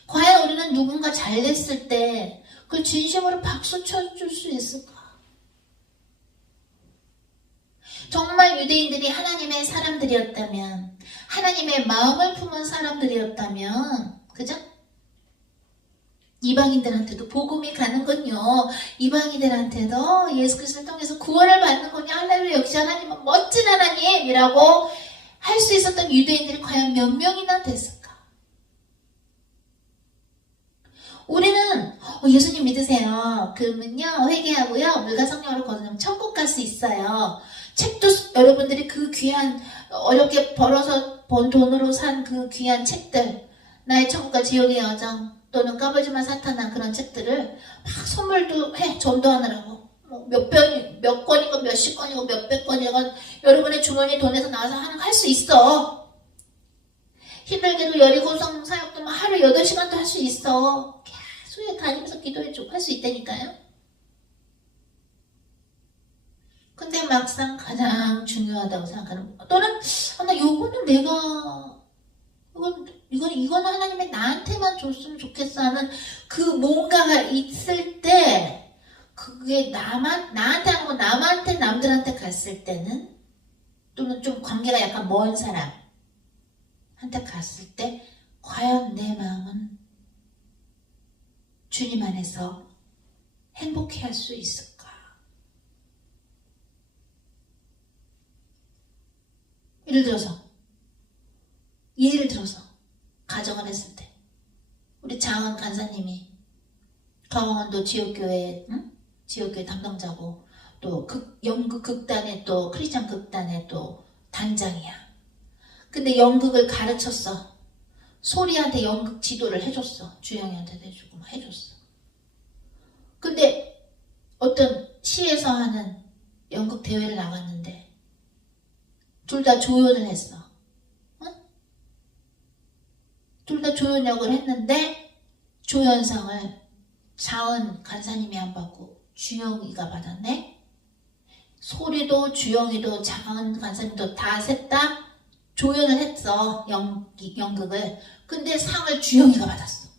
과연 우리는 누군가 잘 됐을 때 그걸 진심으로 박수 쳐줄 수 있을까? 정말 유대인들이 하나님의 사람들이었다면 하나님의 마음을 품은 사람들이었다면 그죠? 이방인들한테도 복음이 가는군요. 이방인들한테도 예수 그리스도를 통해서 구원을 받는군요. 할렐루야 역시 하나님은 멋진 하나님이라고 할 수 있었던 유대인들이 과연 몇 명이나 됐을까? 우리는 예수님 믿으세요. 그러면요 회개하고요 물과 성령으로 거듭나면 천국 갈 수 있어요. 책도 여러분들이 그 귀한 어렵게 벌어서 번 돈으로 산 그 귀한 책들 나의 천국과 지옥의 여정 또는 까불지마 사탄아 그런 책들을 막 선물도 해 전도하느라고 몇 권이고 몇십 권이고 몇백 권이고 여러분의 주머니 돈에서 나와서 할 수 있어. 힘들게도 여리고성 사역도 하루 8시간도 할 수 있어. 계속 다니면서 기도해주고 할 수 있다니까요. 근데 막상 가장 중요하다고 생각하는 또는 나 요거는 내가 이거는 하나님이 나한테만 줬으면 좋겠어 하는 그 뭔가가 있을 때 그게 나한테 하는 거 남한테 남들한테 갔을 때는 또는 좀 관계가 약간 먼 사람한테 갔을 때 과연 내 마음은 주님 안에서 행복해 할 수 있을까? 예를 들어서 가정을 했을 때 우리 장은 간사님이 강원도 지역교회 지역교회 담당자고 또 연극 극단의 또 크리스찬 극단의 또 단장이야. 근데 연극을 가르쳤어. 소리한테 연극 지도를 해줬어. 주영이한테도 해주고 막 해줬어. 근데 어떤 시에서 하는 연극 대회를 나갔는데 둘 다 조연을 했어. 응? 둘 다 조연 역을 했는데 조연상을 자은 간사님이 안 받고 주영이가 받았네. 소리도 주영이도 자은 간사님도 다 셋 다 조연을 했어. 연극을. 근데 상을 주영이가 받았어.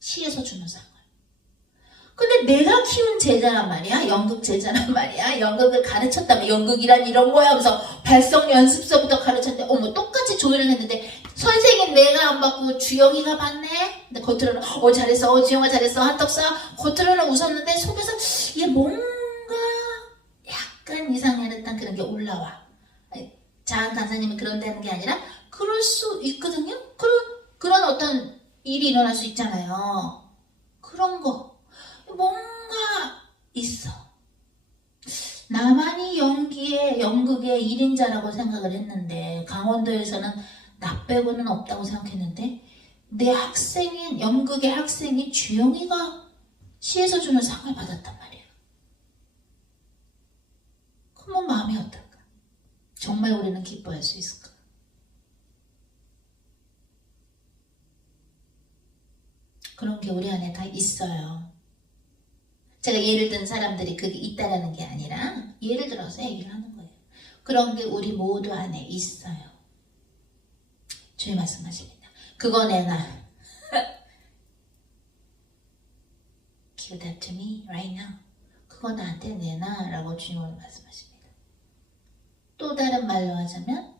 시에서 주는 상을. 근데 내가 키운 제자란 말이야. 연극 제자란 말이야. 연극을 가르쳤다면 연극이란 이런 거야 하면서 발성 연습서부터 가르쳤는데 어머 똑같이 조연을 했는데 선생님 내가 안 받고 주영이가 받네. 근데 겉으로는 잘했어. 주영아 잘했어. 한턱사. 겉으로는 웃었는데 속에서 얘 뭔가 약간 이상한 듯한 그런 게 올라와. 자한 간사님이 그런다는 게 아니라 그럴 수 있거든요. 그런 어떤 일이 일어날 수 있잖아요. 그런 거 뭔가 있어. 나만이 연극의 1인자라고 생각을 했는데 강원도에서는 나 빼고는 없다고 생각했는데 내 학생인 연극의 학생인 주영이가 시에서 주는 상을 받았단 말이야. 그럼 마음이 어떨까? 정말 우리는 기뻐할 수 있을까? 그런 게 우리 안에 다 있어요. 제가 예를 든 사람들이 그게 있다라는 게 아니라 예를 들어서 얘기를 하는 거예요. 그런 게 우리 모두 안에 있어요. 주님 말씀하십니다. 그거 내놔. Give that to me right now. 그거 나한테 내놔 라고 주님은 말씀하십니다. 또 다른 말로 하자면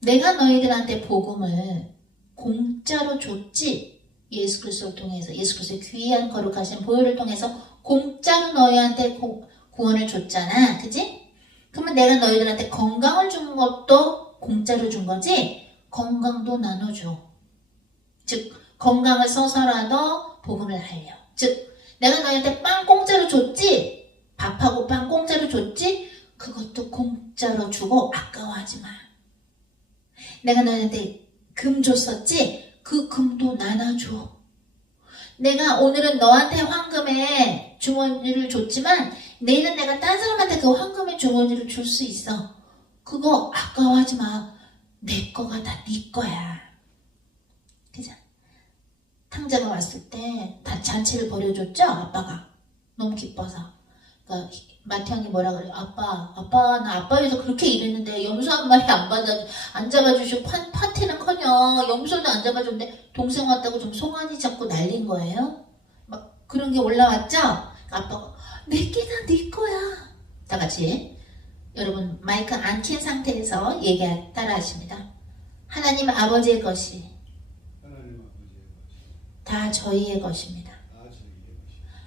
내가 너희들한테 복음을 공짜로 줬지. 예수 그리스도를 통해서 예수 그리스도의 귀한 거룩하신 보혈을 통해서 공짜로 너희한테 구원을 줬잖아. 그지? 그러면 내가 너희들한테 건강을 준 것도 공짜로 준 거지? 건강도 나눠줘. 즉 건강을 써서라도 복음을 알려. 즉 내가 너희한테 빵 공짜로 줬지? 밥하고 빵 공짜로 줬지? 그것도 공짜로 주고 아까워하지 마. 내가 너희한테 금 줬었지? 그 금도 나눠줘. 내가 오늘은 너한테 황금의 주머니를 줬지만 내일은 내가 딴 사람한테 그 황금의 주머니를 줄 수 있어. 그거 아까워하지 마. 내 거가 다 네 거야. 그죠? 탕자가 왔을 때 다 잔치를 벌여줬죠? 아빠가. 너무 기뻐서. 그러니까 마태형이 뭐라 그래요? 아빠 나 아빠 위해서 그렇게 일했는데 염소 한 마리 안 잡아주시고 파티는커녕 염소도 안 잡아줬는데 동생 왔다고 좀 송아지 잡고 난린 거예요. 막 그런 게 올라왔죠? 아빠가 내게 다 네 거야. 다 같이 여러분 마이크 안 킨 상태에서 따라 하십니다. 하나님 아버지의 것이 다 저희의 것입니다.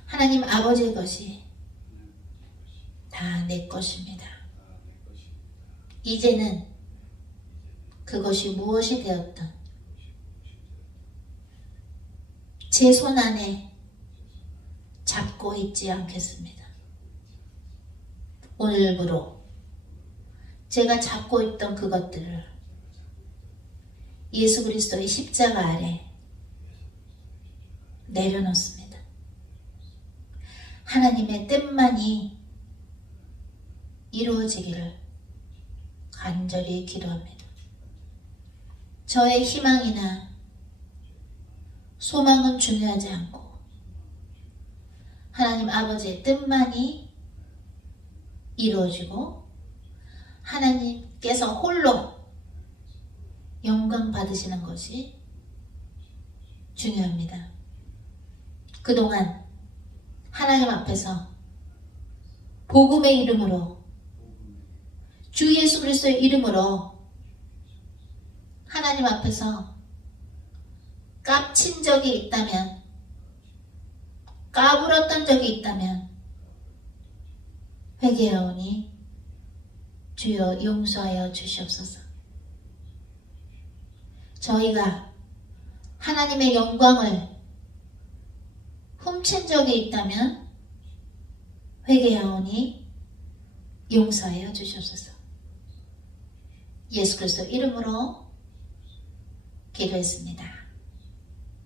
하나님 아버지의 것이 다 내 것입니다. 이제는 그것이 무엇이 되었든 제 손 안에 잡고 있지 않겠습니다. 오늘부로 제가 잡고 있던 그것들을 예수 그리스도의 십자가 아래 내려놓습니다. 하나님의 뜻만이 이루어지기를 간절히 기도합니다. 저의 희망이나 소망은 중요하지 않고 하나님 아버지의 뜻만이 이루어지고 하나님께서 홀로 영광 받으시는 것이 중요합니다. 그동안 하나님 앞에서 복음의 이름으로 주 예수 그리스도의 이름으로 하나님 앞에서 깝친 적이 있다면, 까불었던 적이 있다면 회개하오니 주여 용서하여 주시옵소서. 저희가 하나님의 영광을 훔친 적이 있다면 회개하오니 용서하여 주시옵소서. 예수 그리스도 이름으로 기도했습니다.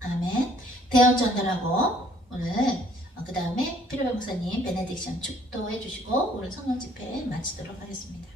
아멘. 대언 전달하고 오늘 그 다음에 피로배 목사님 베네딕션 축도해 주시고 오늘 성령 집회 마치도록 하겠습니다.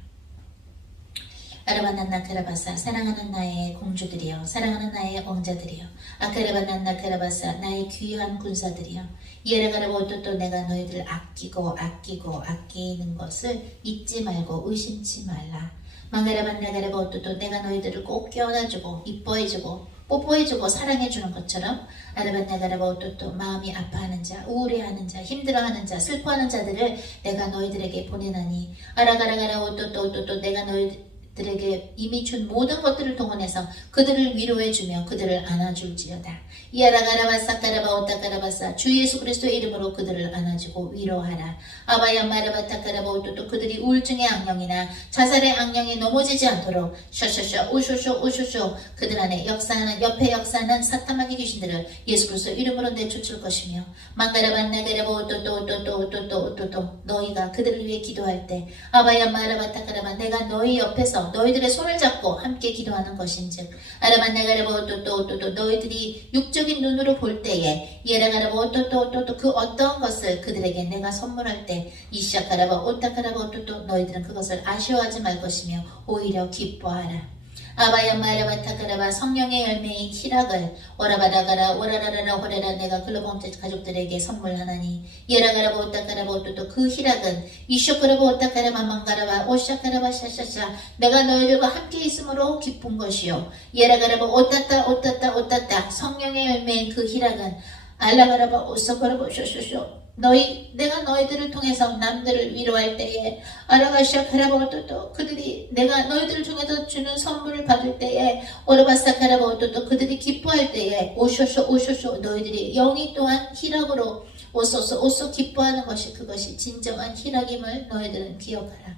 아라바난나 카라바사 사랑하는 나의 공주들이여 사랑하는 나의 왕자들이여 아카라바난나 카라바사 나의 귀한 군사들이여 이에라가라보 또 내가 너희들 아끼는 것을 잊지 말고 의심치 말라. 망가라반나가라보 또 내가 너희들을 꼭 껴안아주고 이뻐해주고 뽀뽀해주고 사랑해주는 것처럼 아라반나가라보 또 마음이 아파하는 자 우울해하는 자 힘들어하는 자 슬퍼하는 자들을 내가 너희들에게 보내나니 아라가라가라보 또 내가 너희들에게 이미 준 모든 것들을 동원해서 그들을 위로해주며 그들을 안아줄지어다. 이아라가라바사까라바 오타까라바사 주 예수 그리스도의 이름으로 그들을 안아주고 위로하라. 아바야 마라바타까라바 오토토 그들이 우울증의 악령이나 자살의 악령에 넘어지지 않도록 쇼쇼쇼 오쇼쇼 그들 안에 역사하는 옆에 역사하는 사탄마귀 귀신들을 예수 그리스도 이름으로 내쫓을 것이며 망가라반나가라바 오토토 너희가 그들을 위해 기도할 때 아바야 마라바타까라바 내가 너희 옆에서 너희들의 손을 잡고 함께 기도하는 것인즉 아라반나가라바 오토토 너희들이 육적인 눈으로 볼 때에 예라가라바 오토토 그 어떤 것을 그들에게 내가 선물할 때 이시아카라바 오타카라바 오토토 너희들은 그것을 아쉬워하지 말 것이며 오히려 기뻐하라. 아바야 마라바타카라바 성령의 열매인 희락을 오라바라가라 오라라라라 호레라 내가 글로범체 가족들에게 선물하나니 예라가라바 오타카라바 오토토 그 희락은 이쇼카라바 오타카라바 망가라바 오샤카라바 샤샤샤 내가 너희들과 함께 있으므로 기쁜 것이요 예라가라바 오따따 성령의 열매인 그 희락은 알라가라바 오사카라바 쇼쇼쇼 내가 너희들을 통해서 남들을 위로할 때에 아라가시아 카라바오토토 그들이 내가 너희들을 통해서 주는 선물을 받을 때에 오르바사 카라바오토토 그들이 기뻐할 때에 오쇼쇼 너희들이 영이 또한 희락으로 오소소 기뻐하는 것이 그것이 진정한 희락임을 너희들은 기억하라.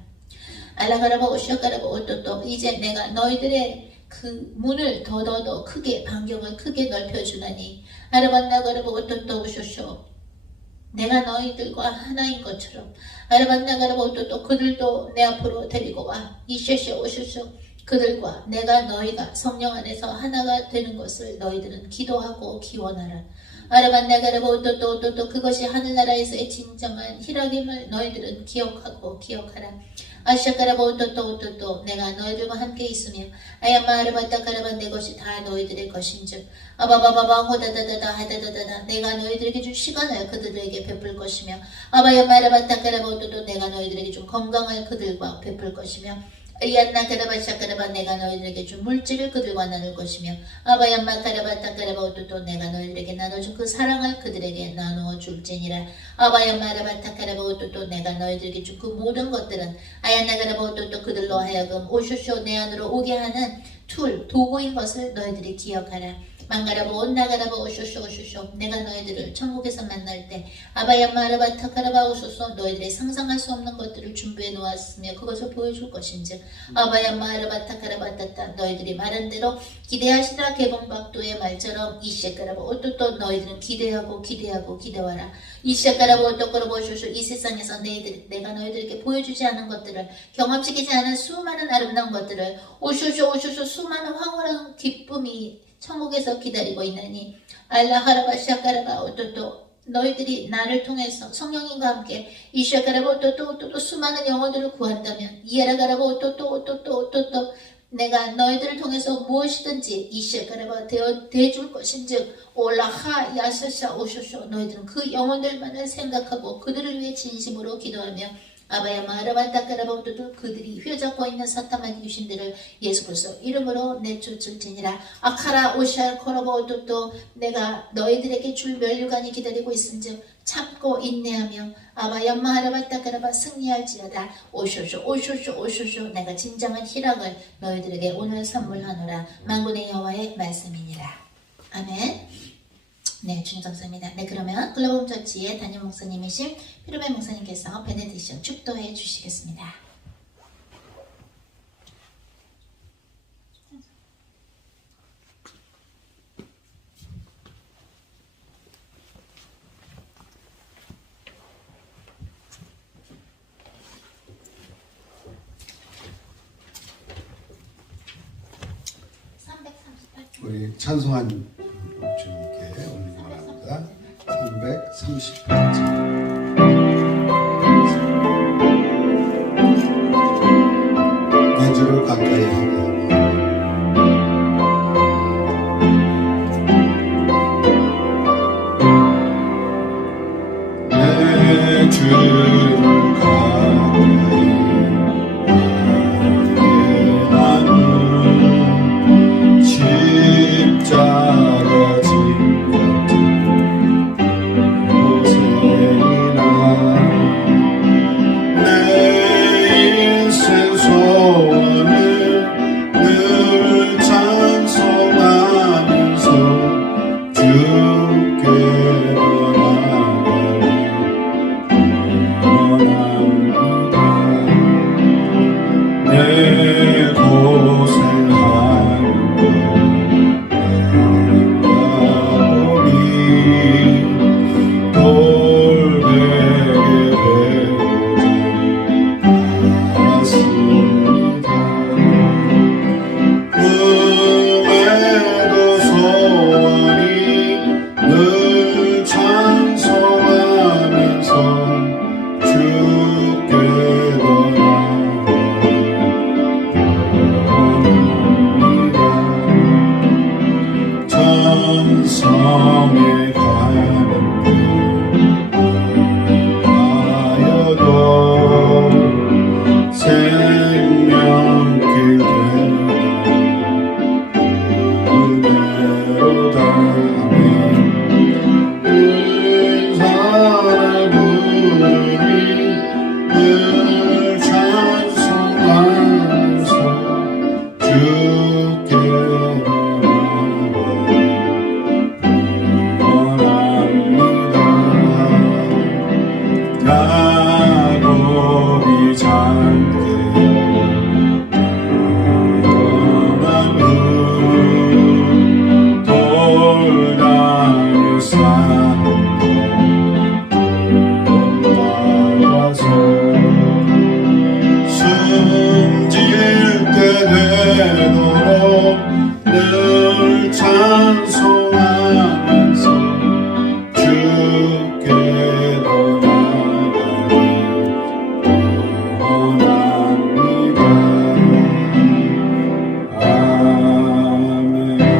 알라가라바 오쇼카라바 오토토 이제 내가 너희들의 그 문을 더더더 크게 반경을 크게 넓혀주나니 아라반나가라바 오토토 오쇼쇼 내가 너희들과 하나인 것처럼 아라반나가라바 오토토 그들도 내 앞으로 데리고 와 이쇼쇼 오쇼쇼 그들과 너희가 성령 안에서 하나가 되는 것을 너희들은 기도하고 기원하라. 아라반나가라바 오토토 그것이 하늘나라에서의 진정한 희락임을 너희들은 기억하고 기억하라. 아시아카라바 오토토 내가 너희들과 함께 있으며 아야마 아라바타카라바 내 것이 다 너희들의 것인즉 아바바바바 호다다다다 하다다다다 내가 너희들에게 준 시간을 그들에게 베풀 것이며 아바야마 아라바타카라바 오토토 내가 너희들에게 준 건강을 그들과 베풀 것이며 이안나카라바샤카라바 내가 너희들에게 준 물질을 그들과 나눌 것이며 아바얀마카라바타카라바 오토토 내가 너희들에게 나눠준 그 사랑을 그들에게 나누어 줄지니라. 아바얀마라바타카라바 오토토 내가 너희들에게 준 그 모든 것들은 아얀나가라바 오토토 그들로 하여금 오쇼쇼 내 안으로 오게 하는 도구인 것을 너희들이 기억하라. 망가라바 온나가라바 오쇼쇼 내가 너희들을 천국에서 만날 때 아바얀마라바 타카라바 오소소 너희들이 상상할 수 없는 것들을 준비해 놓았으며 그것을 보여줄 것인즉 아바얀마라바 타카라바 따따 너희들이 말한 대로 기대하시라. 개봉박도의 말처럼 이시카라바 오토토 너희들은 기대하고 기대와라. 이시카라바 오토코라바 오쇼쇼 이 세상에서 내가 너희들에게 보여주지 않은 것들을 경험시키지 않은 수많은 아름다운 것들을 오쇼쇼 수많은 황홀한 기쁨이 천국에서 기다리고 있나니 알라하라바샤카라바 오토토 너희들이 나를 통해서 성령님과 함께 이샤카라바 오토토 수많은 영혼들을 구한다면 이에라가라바 오토토 내가 너희들을 통해서 무엇이든지 이샤카라바 대줄 것인즉 올라하 야샤샤 오쇼쇼 너희들은 그 영혼들만을 생각하고 그들을 위해 진심으로 기도하며 아바야마 아라바타카라바 오토토 그들이 휘어잡고 있는 사탄마귀 귀신들을 예수 그리스도 이름으로 내쫓을지니라. 아카라 오샤 코라바 오토토 내가 너희들에게 줄 면류관이 기다리고 있은즉 참고 인내하며 아바야마 아라바타카라바 승리할지어다. 오쇼쇼 내가 진정한 희락을 너희들에게 오늘 선물하노라. 만군의 여호와의 말씀이니라. 아멘. 네, 주님 감사합니다. 네, 그러면 글로벌 처치의 담임 목사님이신 피로배 목사님께서 베네딕션 축도해 주시겠습니다. 우리 찬송한 주님께 올리기 바랍니다. 338장 주를 가까이 하는 십자가 진 같은 고생이라 내 인생 소원을 늘 찬송하면서 주께 원합니다. 내 고생하는 것 야곱이 돌베개 되고자 왔습니다. 꿈에도 소원이 늘 찬송하면서 주께 원합니다. 천성에 가는 하여도 생명길 은혜로다. 은사를 부르니 늘 찬송하면서 주께 원합니다. 야곱이 잠들어 떠난 후 돌다니 사는 돌아와서 숨질 때 되도록 늘 찬송하면서 주께 더 나아가기 원합니다. 아멘.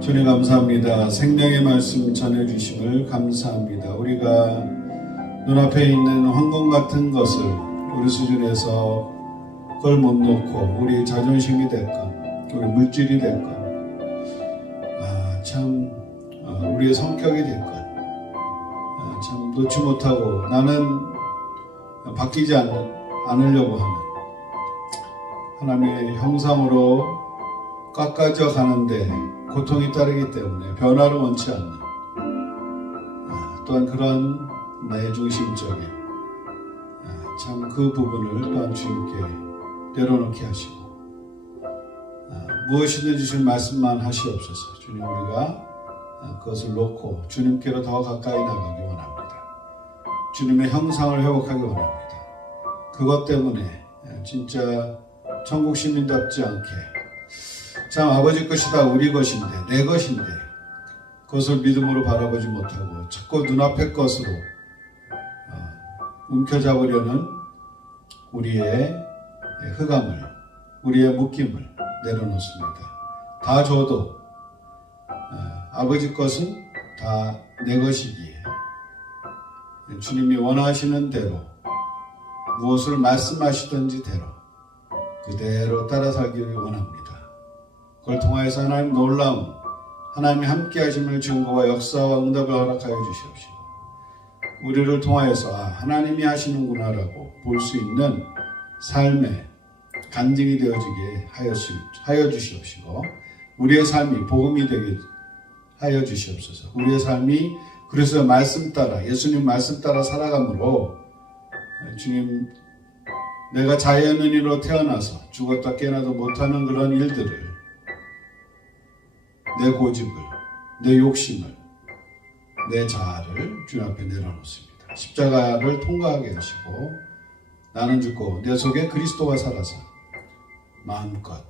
주님 감사합니다. 생명의 말씀 전해주심을 감사합니다. 우리가 눈앞에 있는 황금 같은 것을 우리 수준에서 그걸 못 놓고 우리 자존심이 됐건 우리 물질이 됐건 참 우리의 성격이 됐건 참 놓지 못하고 나는 바뀌지 않으려고 하는 하나님의 형상으로 깎아져 가는데 고통이 따르기 때문에 변화를 원치 않는 또한 그런 나의 중심적인 참 그 부분을 또한 주님께 내려놓게 하시고 무엇이든 주신 말씀만 하시옵소서. 주님, 우리가 그것을 놓고 주님께로 더 가까이 나가기 원합니다. 주님의 형상을 회복하기 원합니다. 그것 때문에 진짜 천국 시민답지 않게 참 아버지 것이다, 우리 것인데, 내 것인데 그것을 믿음으로 바라보지 못하고 자꾸 눈앞의 것으로 움켜잡으려는 우리의 흑암을, 우리의 묶임을 내려놓습니다. 다 줘도 아버지 것은 다 내 것이기에 주님이 원하시는 대로 무엇을 말씀하시든지 대로 그대로 따라 살기를 원합니다. 그걸 통하여서 하나님 놀라운 하나님이 함께 하심을 증거와 역사와 응답을 허락하여 주시옵시고 우리를 통하여서 하나님이 하시는구나라고 볼 수 있는 삶의 간증이 되어지게 하여 주시옵시고 우리의 삶이 복음이 되게 하여 주시옵소서. 우리의 삶이 그래서 말씀 따라 예수님 말씀 따라 살아감으로 주님 내가 자연인으로 태어나서 죽었다 깨어나도 못하는 그런 일들을 내 고집을 내 욕심을 내 자아를 주님 앞에 내려놓습니다. 십자가를 통과하게 하시고 나는 죽고 내 속에 그리스도가 살아서 마음껏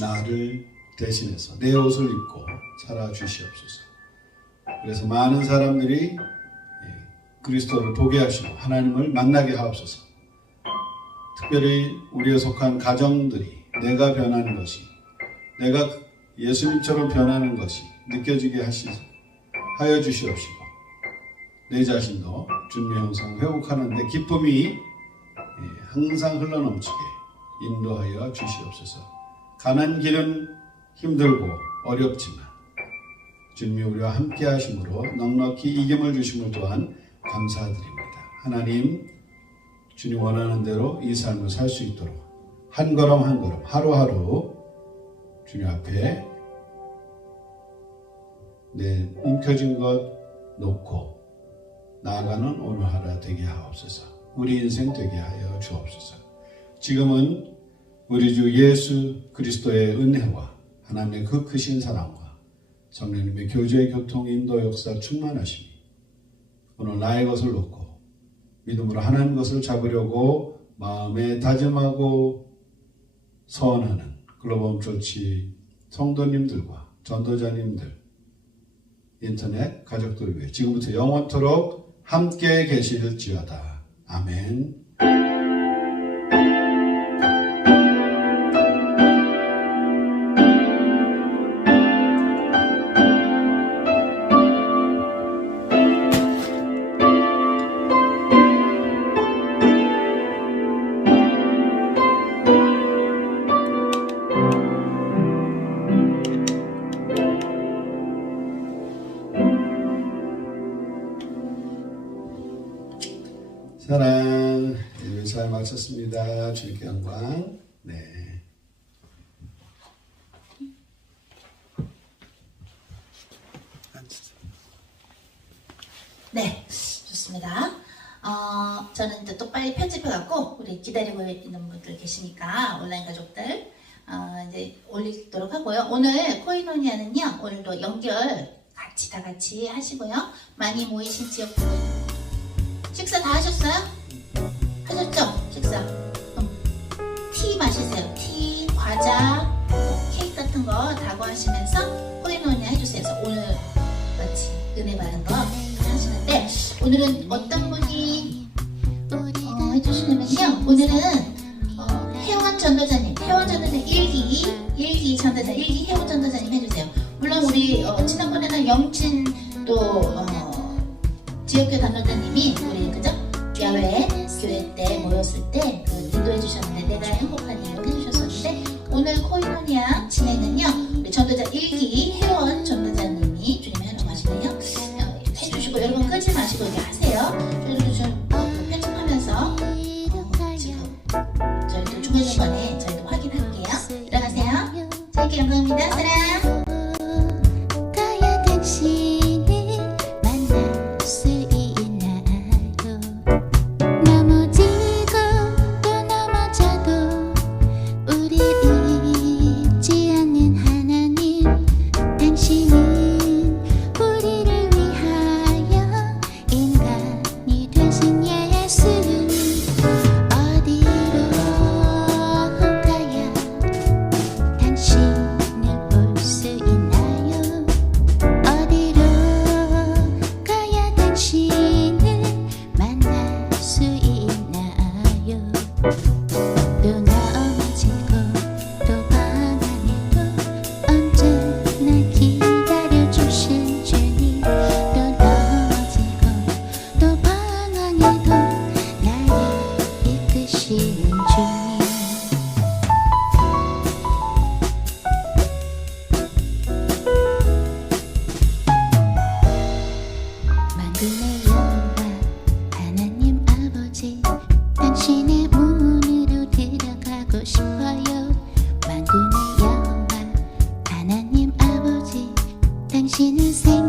나를 대신해서 내 옷을 입고 살아주시옵소서. 그래서 많은 사람들이 그리스도를 보게 하시고 하나님을 만나게 하옵소서. 특별히 우리에 속한 가정들이 내가 변하는 것이 내가 예수님처럼 변하는 것이 느껴지게 하여 주시옵시고 내 자신도 주님의 형상 회복하는 데 기쁨이 항상 흘러넘치게 인도하여 주시옵소서. 가는 길은 힘들고 어렵지만 주님이 우리와 함께 하심으로 넉넉히 이김을 주심을 또한 감사드립니다. 하나님, 주님 원하는 대로 이 삶을 살 수 있도록 한 걸음 한 걸음 하루하루 주님 앞에 내 움켜진 것 놓고 나아가는 오늘 하루 되게 하옵소서. 우리 인생 되게 하여 주옵소서. 지금은 우리 주 예수 그리스도의 은혜와 하나님의 그 크신 사랑과 성령님의 교제의 교통 인도 역사 충만하심이 오늘 나의 것을 놓고 믿음으로 하나님 것을 잡으려고 마음에 다짐하고 서원하는 글로벌 처치 성도님들과 전도자님들, 인터넷 가족들 위해 지금부터 영원토록 함께 계실지어다. 아멘. 사랑, 잘 마쳤습니다. 주님께 영광. 네. 네, 좋습니다. 저는 이제 또 빨리 편집해갖고 우리 기다리고 있는 분들 계시니까 온라인 가족들 이제 올리도록 하고요. 오늘 코이노니아는요, 오늘도 연결 다 같이 하시고요. 많이 모이신 지역들 식사 다 하셨어요? 하셨죠? 식사. 티 마시세요. 티, 과자, 케이크 같은 거 다구하시면서 코이노니아 해주세요. 그래서 오늘 같이 은혜 받은 거 하시는데 오늘은 어떤 분이 해주시냐면요. 오늘은 혜원 전도자님 일기 전도자, 일기 혜원 전도자님 해주세요. 물론 우리 지난번에는 영진 또 지역교 담당자님이 우리 그죠? 야외 교회 때 모였을 때 인도해 주셨는데 내가 행복한 이유 해주셨었는데 오늘 코이노니아 진행은요 우리 전도자 일기 혜원 전도자님이 주님의 하라고 하시네요. 해주시고 여러분 끄지 마시고 이렇게 하세요. 저희도 좀 편집하면서 지금 저희도 중간중간에 저희도 확인할게요. 들어가세요. 저희께 영광입니다. 사랑. 가야 당신을 만날 수 있나요? 넘어지고 또 넘어져도 우리 잊지 않는 하나님, 당신은 우리를 위하여 인간이 되신 예수님. 어디로 가야 당신을 볼 수 있나요? 어디로 가야 당신을 만날 수 있나요? 또 넘어지고 또 방 안에도 언제나 기다려주신 주님. 또 넘어지고 또 방 안에도 나를 이끄시는 주님. 만군의 여호와 하나님 아버지, 당신의 문으로 들어가고 싶어요. 만군의 여호와 하나님 아버지, 당신은 생